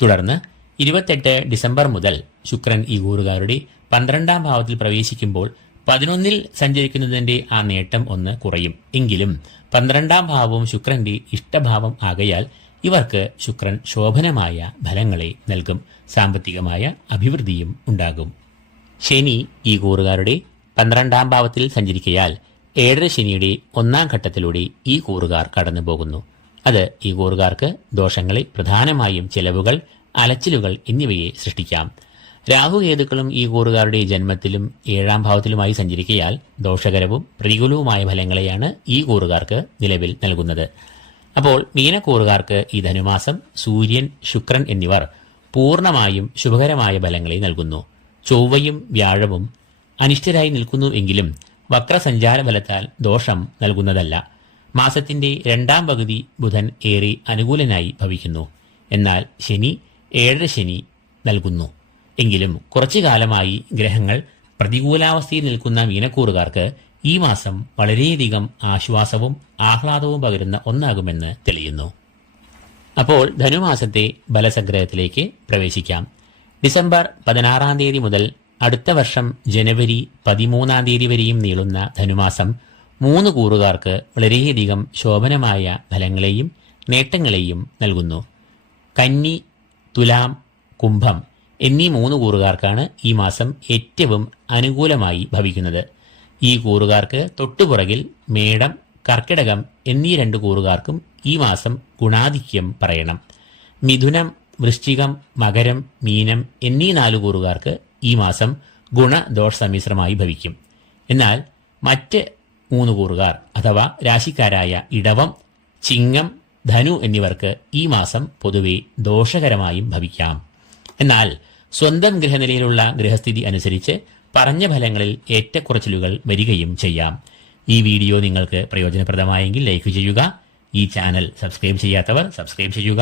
തുടർന്ന് 28 ഡിസംബർ മുതൽ ശുക്രൻ ഈ കൂറുകാരുടെ 12ാം ഭാവത്തിൽ പ്രവേശിക്കുമ്പോൾ 11ൽ സഞ്ചരിക്കുന്നതിന്റെ ആ നേട്ടം ഒന്ന് കുറയും. എങ്കിലും 12ാം ഭാവവും ശുക്രന്റെ ഇഷ്ടഭാവം ആകയാൽ ഇവർക്ക് ശുക്രൻ ശോഭനമായ ഫലങ്ങളെ നൽകും. സാമ്പത്തികമായ അഭിവൃദ്ധിയും ഉണ്ടാകും. ശനി ഈ കൂറുകാരുടെ 12ാം ഭാവത്തിൽ സഞ്ചരിക്കയാൽ 7 ശനിയുടെ 1ാം ഘട്ടത്തിലൂടെ ഈ കൂറുകാർ കടന്നു പോകുന്നു. അത് ഈ കൂറുകാർക്ക് ദോഷങ്ങളെ, പ്രധാനമായും ചെലവുകൾ, അലച്ചിലുകൾ എന്നിവയെ സൃഷ്ടിക്കാം. രാഹുകേതുക്കളും ഈ കൂറുകാരുടെ ജന്മത്തിലും 7ാം ഭാവത്തിലുമായി സഞ്ചരിക്കയാൽ ദോഷകരവും പ്രതികൂലവുമായ ഫലങ്ങളെയാണ് ഈ കൂറുകാർക്ക് നിലവിൽ നൽകുന്നത്. അപ്പോൾ മീനക്കൂറുകാർക്ക് ഈ ധനുമാസം സൂര്യൻ, ശുക്രൻ എന്നിവർ പൂർണ്ണമായും ശുഭകരമായ ഫലങ്ങളെ നൽകുന്നു. ചൊവ്വയും വ്യാഴവും അനിഷ്ടരായി നിൽക്കുന്നു എങ്കിലും വക്രസഞ്ചാര ഫലത്താൽ ദോഷം നൽകുന്നതല്ല. മാസത്തിന്റെ 2ാം പകുതി ബുധൻ ഏറെ അനുകൂലനായി ഭവിക്കുന്നു. എന്നാൽ ശനി 7 ശനി നൽകുന്നു. എങ്കിലും കുറച്ചു കാലമായി ഗ്രഹങ്ങൾ പ്രതികൂലാവസ്ഥയിൽ നിൽക്കുന്ന മീനക്കൂറുകാർക്ക് ഈ മാസം വളരെയധികം ആശ്വാസവും ആഹ്ലാദവും പകരുന്ന ഒന്നാകുമെന്ന് തെളിയുന്നു. അപ്പോൾ ധനുമാസത്തെ ബലസംഗ്രഹത്തിലേക്ക് പ്രവേശിക്കാം. ഡിസംബർ 16ാം തീയതി മുതൽ അടുത്ത വർഷം ജനുവരി 13ാം തീയതി വരെയും നീളുന്ന ധനുമാസം 3 കൂറുകാർക്ക് വളരെയധികം ശോഭനമായ ഫലങ്ങളെയും നേട്ടങ്ങളെയും നൽകുന്നു. കന്നി, തുലാം, കുംഭം എന്നീ 3 കൂറുകാർക്കാണ് ഈ മാസം ഏറ്റവും അനുകൂലമായി ഭവിക്കുന്നത്. ഈ കൂറുകാർക്ക് തൊട്ടുപുറകിൽ മേടം, കർക്കിടകം എന്നീ 2 കൂറുകാർക്കും ഈ മാസം ഗുണാധിക്യം പറയണം. മിഥുനം, വൃശ്ചികം, മകരം, മീനം എന്നീ 4 കൂറുകാർക്ക് ഈ മാസം ഗുണദോഷ സമ്മിശ്രമായി ഭവിക്കും. എന്നാൽ മറ്റ് 3 കൂറുകാർ അഥവാ രാശിക്കാരായ ഇടവം, ചിങ്ങം, ധനു എന്നിവർക്ക് ഈ മാസം പൊതുവെ ദോഷകരമായും ഭവിക്കാം. എന്നാൽ സ്വന്തം ഗൃഹനിലയിലുള്ള ഗൃഹസ്ഥിതി അനുസരിച്ച് പറഞ്ഞ ഫലങ്ങളിൽ ഏറ്റക്കുറച്ചിലുകൾ വരികയും ചെയ്യാം. ഈ വീഡിയോ നിങ്ങൾക്ക് പ്രയോജനപ്രദമായെങ്കിൽ ലൈക്ക് ചെയ്യുക. ഈ ചാനൽ സബ്സ്ക്രൈബ് ചെയ്യാത്തവർ സബ്സ്ക്രൈബ് ചെയ്യുക.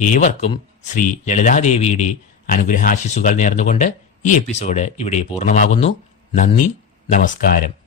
ഏവർക്കും ശ്രീ ലളിതാദേവിയുടെ അനുഗ്രഹാശിസ്സുകൾ നേർന്നുകൊണ്ട് ഈ എപ്പിസോഡ് ഇവിടെ പൂർണ്ണമാകുന്നു. നന്ദി, നമസ്കാരം.